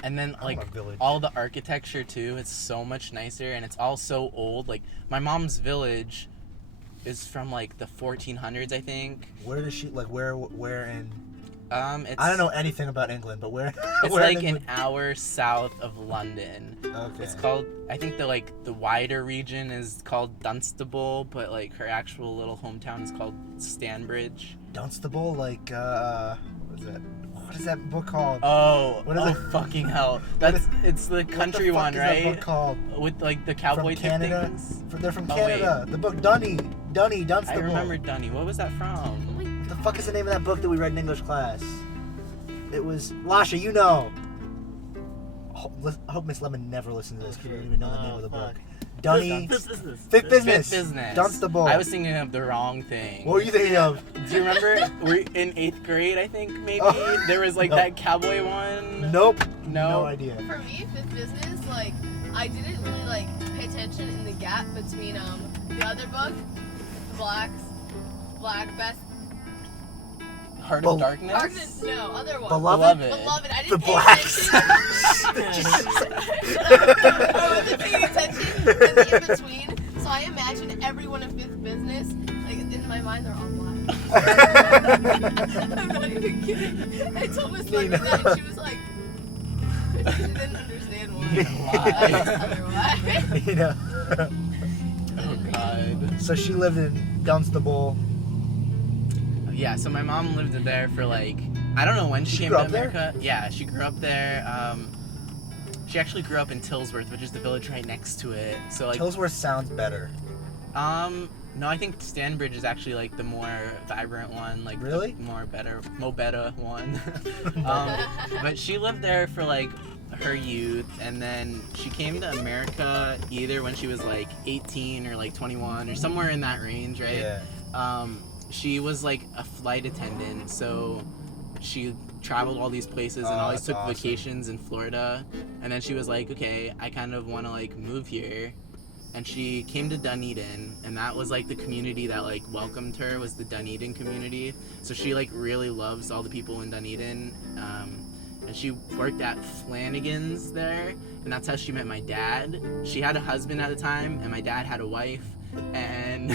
And then like a village. all the architecture too, it's so much nicer, and it's all so old. Like my mom's village is from like the 1400s, I think. Where does she like? Where in? It's, I don't know anything about England, but where? It's where like in an hour south of London. Okay. It's called, I think the wider region is called Dunstable, but like her actual little hometown is called Stanbridge. Dunstable, like what is that? What is that book called? Oh, What is oh it? fucking hell! It's the country what the fuck one, is right? That book called? With like the cowboy From Canada. things. They're from Oh, Canada. The book Dunstable. I remember Dunny. What was that from? What the fuck is the name of that book that we read in English class? It was Lasia. You know. I hope Miss Lemon never listens to this because you don't even know the name of the book. Dunny. Fifth business. Fifth business. Fifth business. Dunstable. I was thinking of the wrong thing. What were you thinking of? Do you remember? We're in 8th grade, I think, maybe. Oh, there was like no. that cowboy one. Nope. No. No idea. For me, fifth business, like, I didn't really, like, pay attention in the gap between, the other book, Black Best, Heart Well, of Darkness. Darkness, no, other one. Beloved? Beloved. I The didn't pay blacks. attention. I wasn't paying attention in the in-between, so I imagine everyone in fifth business, like, in my mind, they're all black. I'm not even kidding. I told Miss Lucky that, and she was like, she didn't understand why. You know. Oh God. So she lived in Dunstable. Yeah, so my mom lived there for like, I don't know when she came grew to up there? America. Yeah, she grew up there. She actually grew up in Tillsworth, which is the village right next to it. So like, Tillsworth sounds better. no, I think Stanbridge is actually like the more vibrant one, like Really? the more better one. But she lived there for like her youth, and then she came to America either when she was like 18 or like 21 or somewhere in that range, right? Yeah. She was like a flight attendant, so she traveled all these places and Oh, always that's took awesome. vacations in Florida. And then she was like, okay, I kind of want to like move here. And she came to Dunedin, and that was like the community that like welcomed her, was the Dunedin community. So she like really loves all the people in Dunedin. And she worked at Flanagan's there, and that's how she met my dad. She had a husband at the time, and my dad had a wife. And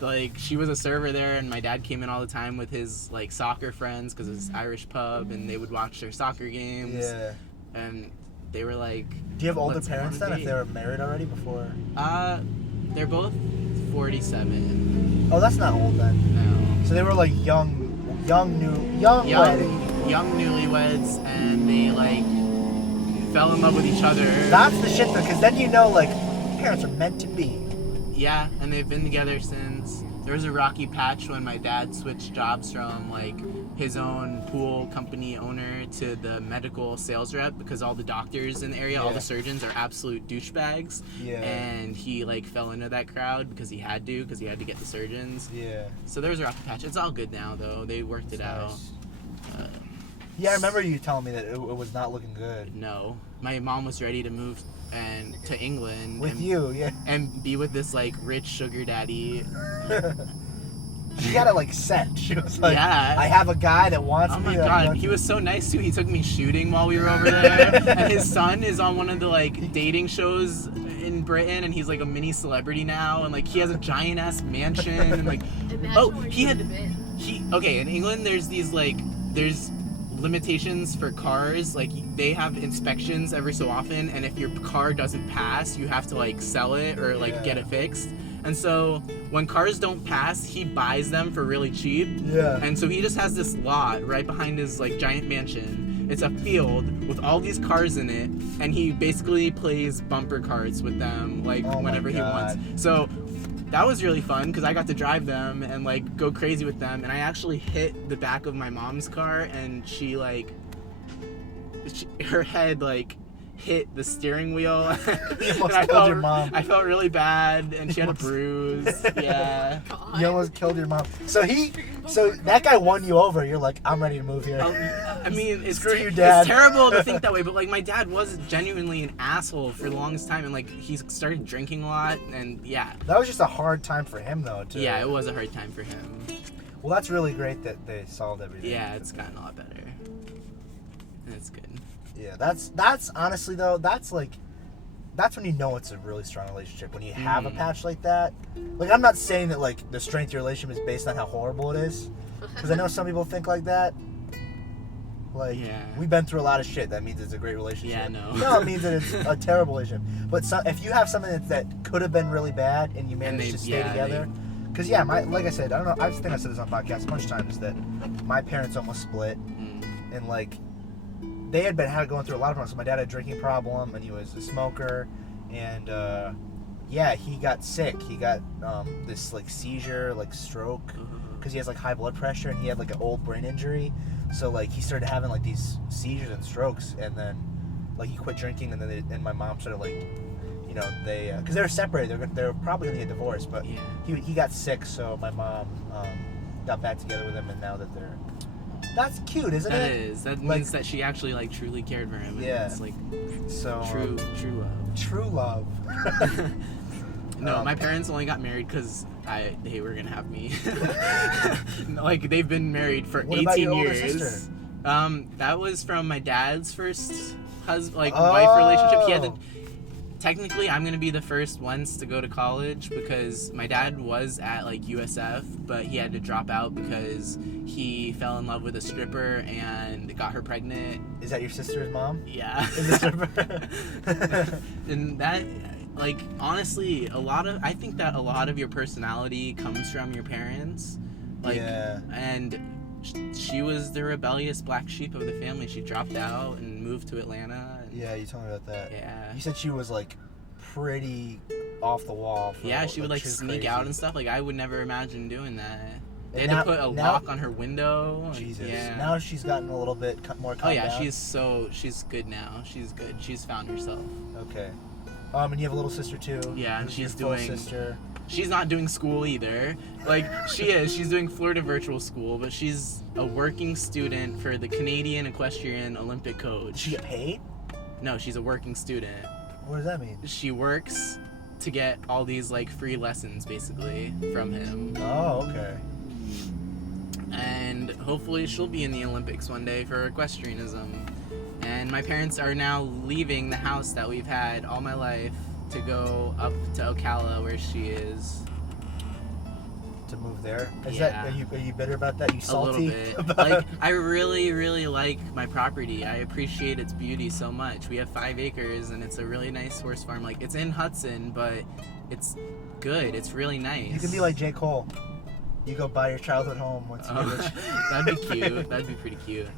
like she was a server there, and my dad came in all the time with his like soccer friends because it's Irish pub, and they would watch their soccer games. Yeah. And they were like, Do you have older "Let's go on parents a then? If date." they were married already before? They're both 47. Oh, that's not old then. No. So they were like young wedding. Young newlyweds, and they like fell in love with each other. That's the shit though, because then you know like parents are meant to be. Yeah, and they've been together since. There was a rocky patch when my dad switched jobs from like his own pool company owner to the medical sales rep, because all the doctors in the area, all Yeah. the surgeons are absolute douchebags. Yeah. And he like fell into that crowd because he had to get the surgeons. Yeah. So there was a rocky patch. It's all good now though. They worked it out. Nice. Yeah, I remember you telling me that it was not looking good. No, my mom was ready to move and to England With and, you, yeah. and be with this like rich sugar daddy. She got it like set. She was like, Yeah. I have a guy that wants Oh me. my that god, wants he me." was so nice too. He took me shooting while we were over there, and his son is on one of the like dating shows in Britain, and he's like a mini celebrity now, and like he has a giant ass mansion, and like Imagine Oh, where he you had- would have been. okay, in England there's there's limitations for cars. Like they have inspections every so often, and if your car doesn't pass, you have to like sell it or like get it fixed. And so when cars don't pass, he buys them for really cheap. Yeah. And so he just has this lot right behind his like giant mansion. It's a field with all these cars in it, and he basically plays bumper cars with them, like, Oh my whenever he God. wants. So that was really fun because I got to drive them and, like, go crazy with them. And I actually hit the back of my mom's car, and she, like, her head, like, hit the steering wheel. You almost And killed your mom. I felt really bad, and she had a bruise. Yeah. God. You almost killed your mom. So that guy won you over. You're like, I'm ready to move here. I mean, it's, Screw you, Dad. It's terrible to think that way, but, like, my dad was genuinely an asshole for the longest time, and, like, he started drinking a lot, and yeah. That was just a hard time for him, though. Yeah, it was a hard time for him. Well, that's really great that they solved everything. Yeah, it's gotten a lot better. That's good. Yeah, that's honestly though, that's when you know it's a really strong relationship, when you have a patch like that. Like, I'm not saying that, like, the strength of your relationship is based on how horrible it is, because I know some people think like that. Like, we've been through a lot of shit. That means it's a great relationship. Yeah, no. No, it means that it's a terrible relationship. But if you have something that could have been really bad and you manage to stay together, because like I said, I don't know. I think I said this on podcasts a bunch of times that my parents almost split, and, like, they had been going through a lot of problems. So my dad had a drinking problem, and he was a smoker, and he got sick. He got this, like, seizure, like, stroke, because he has, like, high blood pressure, and he had, like, an old brain injury. So, like, he started having, like, these seizures and strokes, and then, like, he quit drinking, and then my mom started, like, you know, because they were separated. They were probably gonna get divorced, but he got sick, so my mom got back together with him, and now that they're. That's cute, isn't it? That is. That means that she actually, like, truly cared for him. And it's, like, true love. True love. No, my parents only got married because they were gonna have me. Like, they've been married for 18 years. That was from my dad's first wife relationship. He had to. Technically, I'm gonna be the first ones to go to college because my dad was at, like, USF, but he had to drop out because he fell in love with a stripper and got her pregnant. Is that your sister's mom? Yeah. Is the stripper? And that, like, honestly, I think that a lot of your personality comes from your parents. Like, and she was the rebellious black sheep of the family. She dropped out and moved to Atlanta. Yeah, you told me about that. Yeah. You said she was, like, pretty off the wall. She would, like, sneak crazy. out and stuff. Like, I would never imagine doing that. They had to put a lock on her window. Jesus. Yeah. Now she's gotten a little bit more calm down. She's good now. She's good. She's found herself. Okay. And you have a little sister too. Yeah, and Who's she's your full doing. sister. She's not doing school either. Like, she's doing Florida virtual school, but she's a working student for the Canadian Equestrian Olympic coach. Does she get paid? No, she's a working student. What does that mean? She works to get all these, like, free lessons, basically, from him. Oh, okay. And hopefully she'll be in the Olympics one day for equestrianism. And my parents are now leaving the house that we've had all my life to go up to Ocala where she is. To move there? Are you bitter about that? You salty? A little bit. Like, I really, really like my property. I appreciate its beauty so much. We have 5 acres and it's a really nice horse farm. Like, it's in Hudson, but it's good. It's really nice. You can be like J. Cole. You go buy your childhood home once you get rich. That'd be cute. That'd be pretty cute.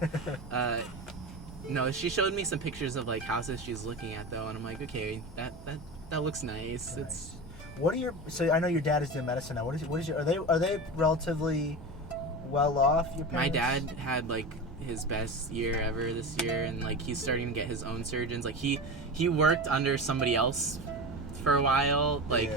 No, she showed me some pictures of, like, houses she's looking at, though, and I'm like, okay, that looks nice. It's. So I know your dad is doing medicine now. Are they relatively well off, your parents? My dad had, like, his best year ever this year, and, like, he's starting to get his own surgeons. Like, he worked under somebody else for a while, like,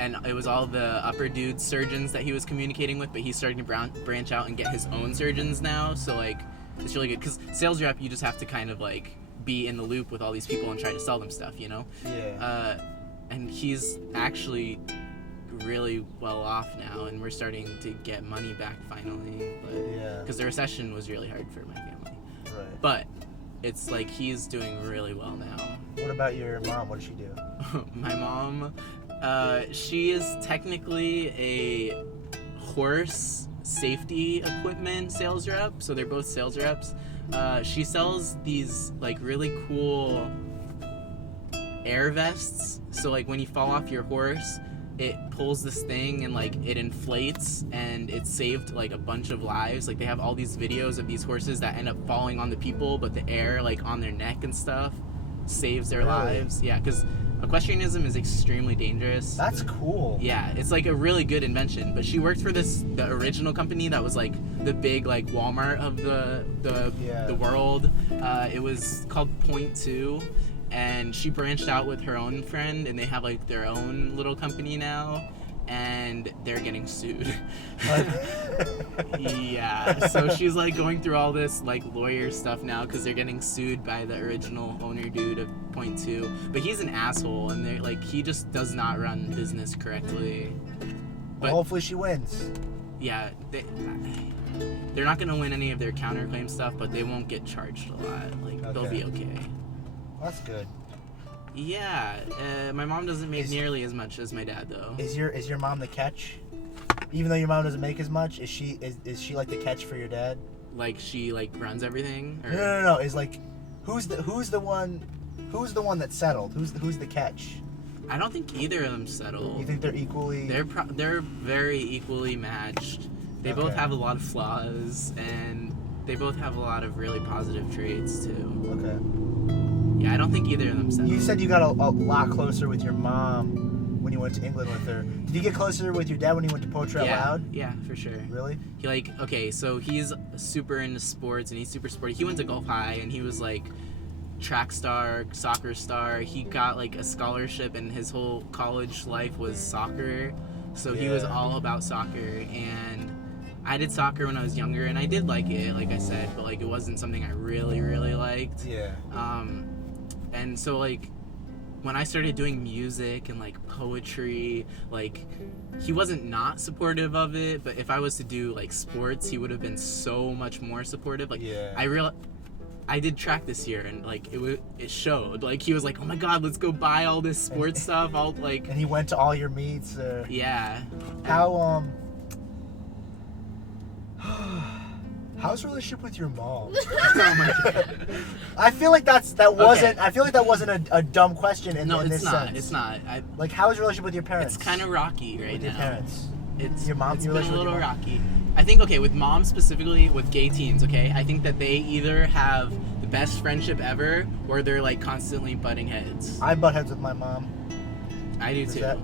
and it was all the upper dude surgeons that he was communicating with, but he's starting to branch out and get his own surgeons now, so, like, it's really good, because sales rep, you just have to kind of, like, be in the loop with all these people and try to sell them stuff, you know? Yeah. And he's actually really well off now, and we're starting to get money back finally. But because the recession was really hard for my family. Right. But it's like he's doing really well now. What about your mom? What does she do? My mom, she is technically a horse safety equipment sales rep, so they're both sales reps. She sells these, like, really cool air vests, so, like, when you fall off your horse, it pulls this thing and like it inflates and it saved like a bunch of lives. Like they have all these videos of these horses that end up falling on the people, but the air like on their neck and stuff saves their lives. Yeah, because equestrianism is extremely dangerous. That's cool. Yeah, it's like a really good invention. But she worked for the original company that was like the big like Walmart of the world. It was called Point 2. And she branched out with her own friend, and they have like their own little company now, and they're getting sued. Yeah, so she's like going through all this like lawyer stuff now because they're getting sued by the original owner dude of Point 2. But he's an asshole, and they're like he just does not run business correctly. But Well, hopefully she wins. yeah, they're not gonna win any of their counterclaim stuff, but they won't get charged a lot. Like they'll be okay. That's good. Yeah, my mom doesn't make nearly as much as my dad though. Is your mom the catch? Even though your mom doesn't make as much, is she like the catch for your dad? Like she like runs everything? Or... No. Is like, who's the one that settled? Who's the catch? I don't think either of them settle. You think they're equally? They're very equally matched. They both have a lot of flaws, and they both have a lot of really positive traits too. Okay. Yeah, I don't think either of them settle. You said you got a lot closer with your mom when you went to England with her. Did you get closer with your dad when you went to Poetry Out Loud? Yeah, for sure. Really? He like, okay, so he's super into sports and he's super sporty. He went to Gulf High and he was like track star, soccer star. He got like a scholarship and his whole college life was soccer. So he was all about soccer, and I did soccer when I was younger and I did like it, like I said, but like it wasn't something I really, really liked. Yeah. And so like when I started doing music and like poetry, like he wasn't not supportive of it, but if I was to do like sports, he would have been so much more supportive. Like I did track this year and like it showed. Like he was like, "Oh my god, let's go buy all this sports stuff." I'll like And he went to all your meets. Yeah. How's your relationship with your mom? Oh my god. I feel like that wasn't a dumb question in this sense. It's not. Like, how is your relationship with your parents? It's kind of rocky right with now. your parents. It's your mom. It's your been a relationship with little your mom? rocky. I think with mom specifically, with gay teens. Okay, I think that they either have the best friendship ever, or they're like constantly butting heads. I butt heads with my mom. I do Is too. that-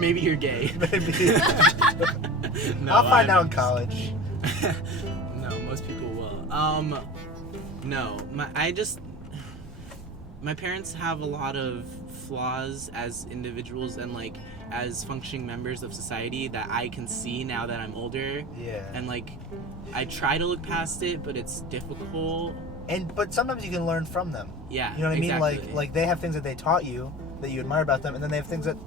Maybe you're gay. Maybe. No, I'll find out I'm in college. No, most people will. No, my parents have a lot of flaws as individuals and like as functioning members of society that I can see now that I'm older. Yeah. And like I try to look past it, but it's difficult. But sometimes you can learn from them. Yeah. You know what exactly. I mean? Like they have things that they taught you that you admire about them, and then they have things that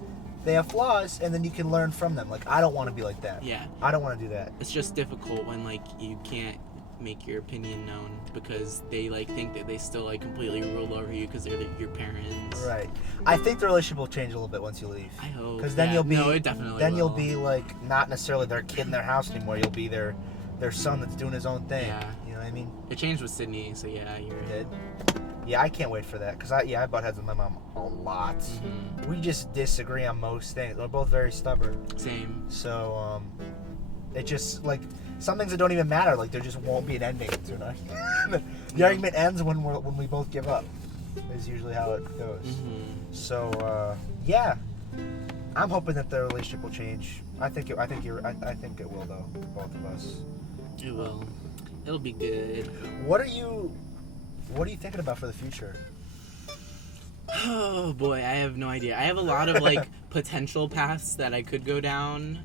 they have flaws, and then you can learn from them. Like, I don't want to be like that. Yeah. I don't want to do that. It's just difficult when like you can't make your opinion known because they like think that they still like completely rule over you because they're your parents. Right. I think the relationship will change a little bit once you leave. I hope. Because then you'll be. No, it definitely Then will. you'll be like not necessarily their kid in their house anymore. You'll be their son that's doing his own thing. Yeah. You know what I mean? It changed with Sydney, so yeah, you're right. Did. Yeah, I can't wait for that because I butt heads with my mom a lot. Mm-hmm. We just disagree on most things. We're both very stubborn. Same. So it just like some things that don't even matter. Like there just won't be an ending to it. The argument ends when we both give up. Is usually how it goes. Mm-hmm. So yeah, I'm hoping that the relationship will change. I think it will though. Both of us. It will. It'll be good. What are you thinking about for the future? Oh boy, I have no idea. I have a lot of like potential paths that I could go down.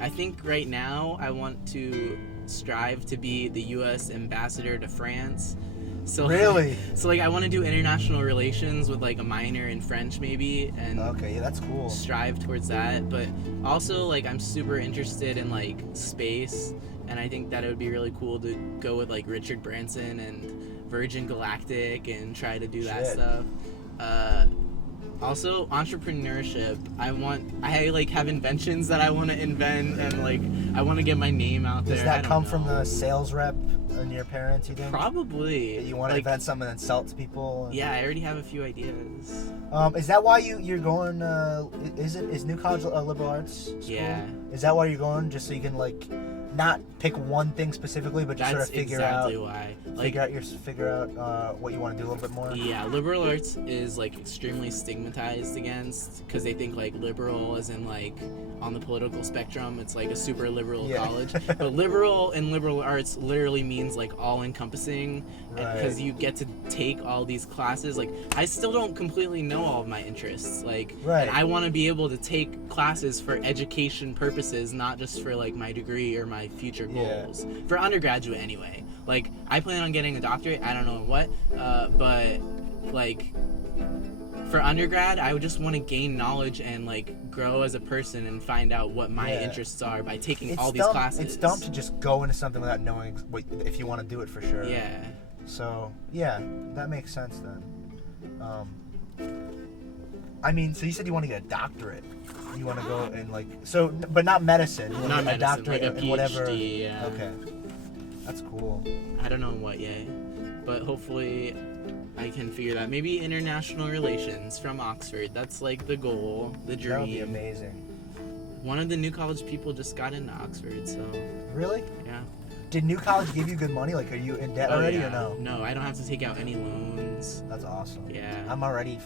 I think right now I want to strive to be the U.S. ambassador to France. So Really? So like I want to do international relations with like a minor in French maybe, and Okay, yeah, that's cool. strive towards that. But also like I'm super interested in like space, and I think that it would be really cool to go with like Richard Branson and Virgin Galactic and try to do that Shit. stuff. Also, entrepreneurship. I like have inventions that I want to invent, and like I want to get my name out there. Does that come from the sales rep and your parents, you think? Probably. You want to invent something and sell it to people? And... Yeah, I already have a few ideas. Is that why you're going? Is New College a liberal arts school? Yeah. Is that why you're going? Just so you can like not pick one thing specifically, but just sort of figure exactly out. Why. Figure out what you want to do a little bit more. Yeah, liberal arts is like extremely stigmatized against because they think like liberal as in like on the political spectrum, it's like a super liberal college. But liberal in liberal arts literally means like all encompassing because you get to take all these classes. Like I still don't completely know all of my interests. Like and I want to be able to take classes for education purposes, not just for like my degree or my future goals. For undergraduate anyway. Like I plan on getting a doctorate, I don't know what, but like for undergrad, I would just want to gain knowledge and like grow as a person and find out what my interests are by taking all these classes. It's dumb to just go into something without knowing if you want to do it for sure. Yeah. So yeah, that makes sense then. I mean, so you said you want to get a doctorate. You want to go and like but not medicine. You want not to get a doctorate like a in whatever. Yeah. Okay. That's cool. I don't know what yet, but hopefully I can figure that. Maybe international relations from Oxford. That's like the goal, the dream. That would be amazing. One of the New College people just got into Oxford, so. Really? Yeah. Did New College give you good money? Like, are you in debt already or no? No, I don't have to take out any loans. That's awesome. Yeah. I'm already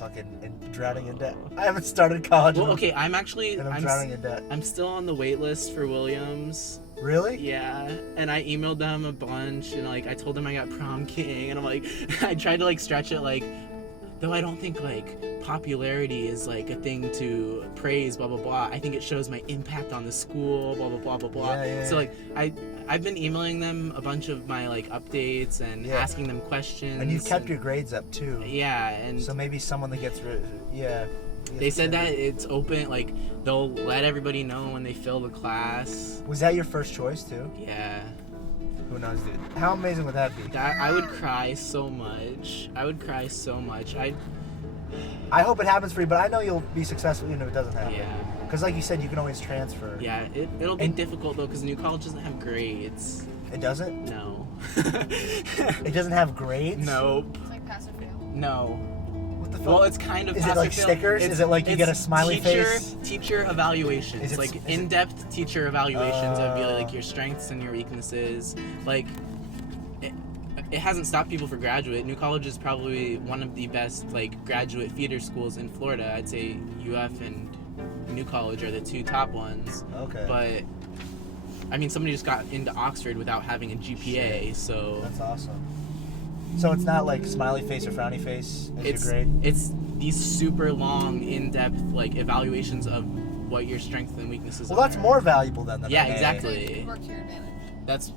drowning in debt. I haven't started college. Well, okay, I'm drowning in debt. I'm still on the wait list for Williams. Really? Yeah, and I emailed them a bunch, and like I told them I got prom king, and I'm like, I tried to like stretch it, like, though I don't think like popularity is like a thing to praise, blah blah blah. I think it shows my impact on the school, blah blah blah blah blah. Yeah. So like I've been emailing them a bunch of my like updates and asking them questions. And you've kept your grades up too. Yeah, and so maybe someone that gets They said that it's open, like they'll let everybody know when they fill the class. Was that your first choice too? Yeah. Who knows, dude? How amazing would that be? I would cry so much. I hope it happens for you, but I know you'll be successful even if it doesn't happen. Yeah. Because like you said, you can always transfer. Yeah, it'll be difficult though, because New College doesn't have grades. It doesn't? No. It doesn't have grades? Nope. It's like pass or fail. No. What the fuck? Well, it's kind of Is pass it like or fail. stickers? Is it like you get a smiley face? Teacher evaluations. Is it, like in-depth teacher evaluations of like your strengths and your weaknesses. Like it hasn't stopped people for graduate. New College is probably one of the best like graduate feeder schools in Florida. I'd say UF and New College are the two top ones. Okay. But I mean, somebody just got into Oxford without having a GPA, so that's awesome. So it's not like smiley face or frowny face as your grade? It's these super long, in-depth like evaluations of what your strengths and weaknesses are. Well, that's more valuable than yeah, an A. exactly. Like, work to your advantage. That's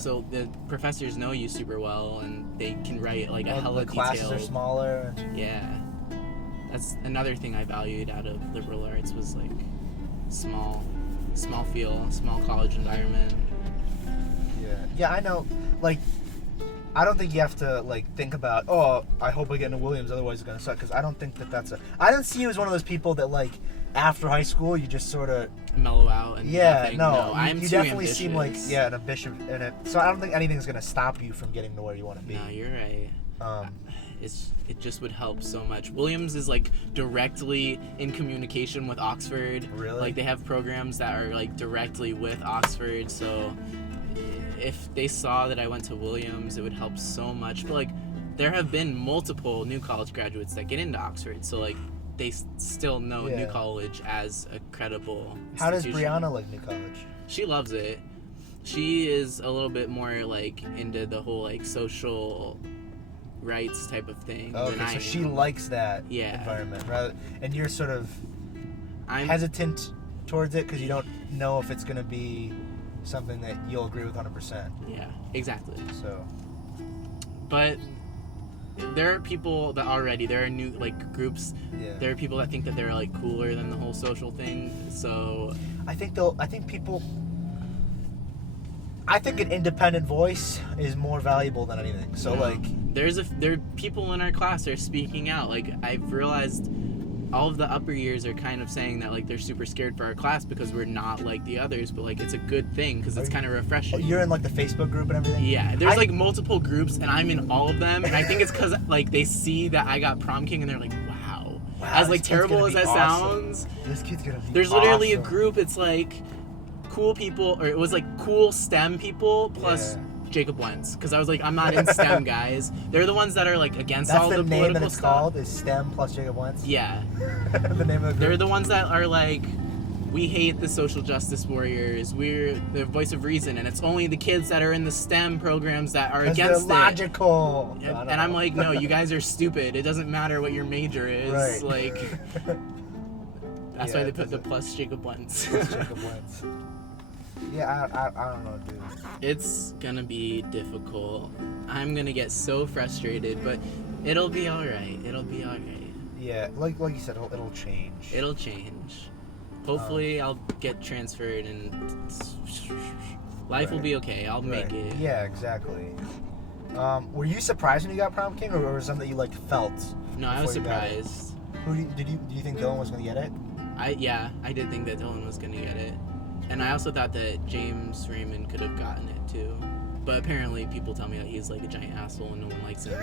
so the professors know you super well and they can write like a hella the classes detailed. are smaller. Yeah, that's another thing I valued out of liberal arts was like small feel, small college environment. Yeah, I know. Like, I don't think you have to like think about, oh, I hope I get into Williams, otherwise it's gonna suck. Because I don't think that's I don't see you as one of those people that like after high school you just sort of mellow out and nothing. I'm you too definitely ambitious. seem like an ambition in it. So I don't think anything's gonna stop you from getting to where you want to be. No, you're right. It just would help so much. Williams is like directly in communication with Oxford. Really? Like they have programs that are like directly with Oxford. So if they saw that I went to Williams, it would help so much. But like there have been multiple New College graduates that get into Oxford. So like they still know New College as a credible How does institution. Brianna like New College? She loves it. She is a little bit more like into the whole like social rights type of thing. Okay, so she likes that environment, rather, and you're sort of hesitant towards it because you don't know if it's going to be something that you'll agree with 100%. Yeah, exactly. So, but there are people that there are new like groups. Yeah. There are people that think that they're like cooler than the whole social thing. So I think an independent voice is more valuable than anything. So like there are people in our class that are speaking out. Like I've realized all of the upper years are kind of saying that like they're super scared for our class because we're not like the others, but like it's a good thing because it's kind of refreshing. You're in like the Facebook group and everything? Yeah, there's like multiple groups and I'm in all of them, and I think it's because like they see that I got prom king and they're like, wow, as like terrible as that sounds, this kid's gonna be there's literally awesome. a group. It's like cool people, or it was like cool STEM people plus Jacob Wentz, because I was like, I'm not in STEM, guys. They're the ones that are like against all the political name that it's stuff. called is STEM plus Jacob Wentz. Yeah. The name of the group. They're the ones that are like, we hate the social justice warriors. We're the voice of reason, and it's only the kids that are in the STEM programs that are against they're logical. it. And I'm like, no, you guys are stupid. It doesn't matter what your major is. Right. Like, that's why they put the doesn't- plus Jacob Wentz. Plus Jacob Wentz. Yeah, I don't know, dude. It's gonna be difficult. I'm gonna get so frustrated, but it'll be alright. It'll be alright. Yeah, like you said, it'll change. It'll change. Hopefully, I'll get transferred and life will be okay. I'll make it. Yeah, exactly. Were you surprised when you got prom king, or was it something that you like felt? No, I was before you got it? surprised. Do you think Dylan was gonna get it? I did think that Dylan was gonna get it, and I also thought that James Raymond could have gotten it too. But apparently, people tell me that he's like a giant asshole and no one likes him.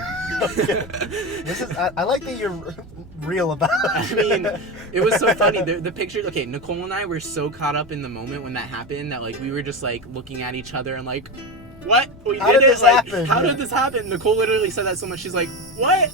I like that you're real about it. I mean, it was so funny. The picture. Okay, Nicole and I were so caught up in the moment when that happened that like we were just like looking at each other and like, what? We How did did it? this Like, happen? how Yeah. did this happen? Nicole literally said that so much. She's like, what?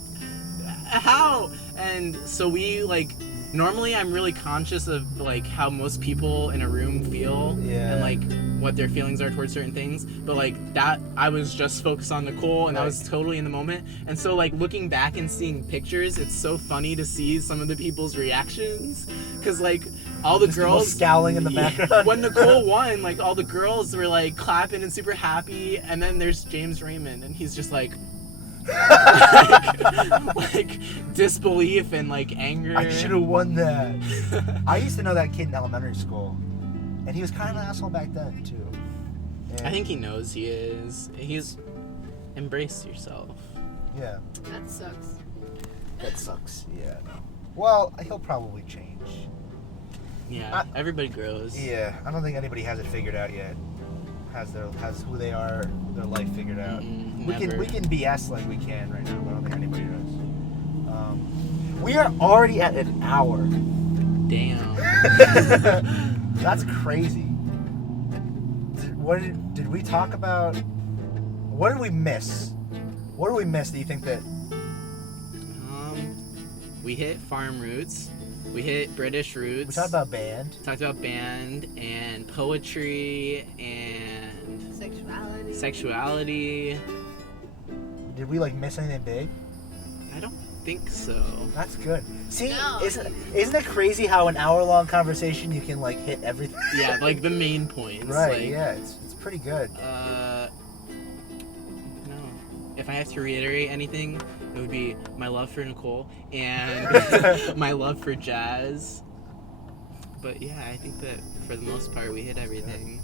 How? And so we like. Normally, I'm really conscious of like how most people in a room feel and like what their feelings are towards certain things. But like that, I was just focused on Nicole, and I was totally in the moment. And so like looking back and seeing pictures, it's so funny to see some of the people's reactions, because like all the Just girls scowling in the background. when Nicole won, like all the girls were like clapping and super happy, and then there's James Raymond, and he's just like. like disbelief and like anger. I should have won that. I used to know that kid in elementary school, and he was kind of an asshole back then too. And I think he knows he is. He's embrace yourself. Yeah, That sucks. that sucks. Yeah. Well, he'll probably change. Yeah, everybody grows. Yeah, I don't think anybody has it figured out yet. Has who they are, their life figured out. Never. We can BS like we can right now, but I don't think anybody does. We are already at an hour. Damn. That's crazy. Did we talk about? What did we miss? What did we miss that you think that? We hit farm roots. We hit British roots. We talked about band. Talked about band and poetry and sexuality. Did we like miss anything big? I don't think so. That's good. See, No. isn't it crazy how an hour-long conversation you can like hit everything? Yeah, like the main points. Right. Like, Yeah, it's pretty good. No. If I have to reiterate anything, it would be my love for Nicole and my love for jazz. But yeah, I think that for the most part we hit everything.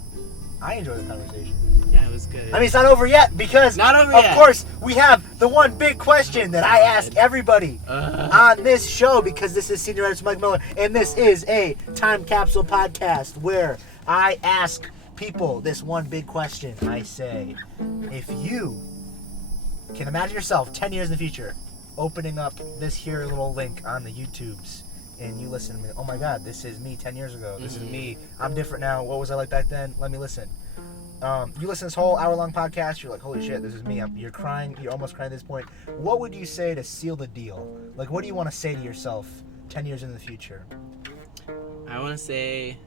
I enjoyed the conversation. Yeah, it was good. I mean, it's not over yet because, Not over of yet. course, we have the one big question that I ask everybody Uh. on this show, because this is Senioritis with Mike Miller, and this is a time capsule podcast where I ask people this one big question. I say, if you can imagine yourself 10 years in the future opening up this here little link on the YouTubes, and you listen to me, oh my god, this is me 10 years ago. This is me. I'm different now. What was I like back then? Let me listen. You listen to this whole hour-long podcast, you're like, holy shit, this is me. You're crying. You're almost crying at this point. What would you say to seal the deal? Like, what do you want to say to yourself 10 years in the future? I want to say,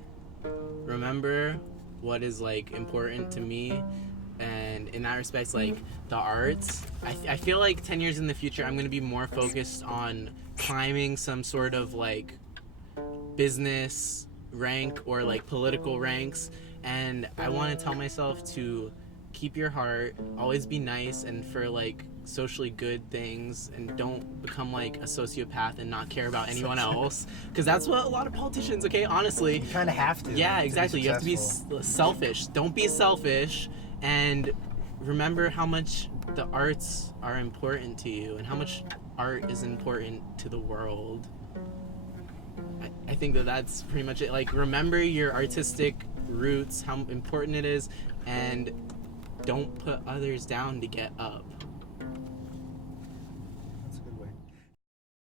remember what is like important to me, and in that respect, like the arts. I feel like 10 years in the future, I'm going to be more focused on climbing some sort of like business rank or like political ranks, and I want to tell myself to keep your heart, always be nice, and for like socially good things, and don't become like a sociopath and not care about anyone else, because that's what a lot of politicians, okay, honestly, You kind of have to. yeah, to be exactly, you have to be successful. selfish. Don't be selfish, and remember how much the arts are important to you and how much art is important to the world. I think that's pretty much it. Like, remember your artistic roots, how important it is, and don't put others down to get up.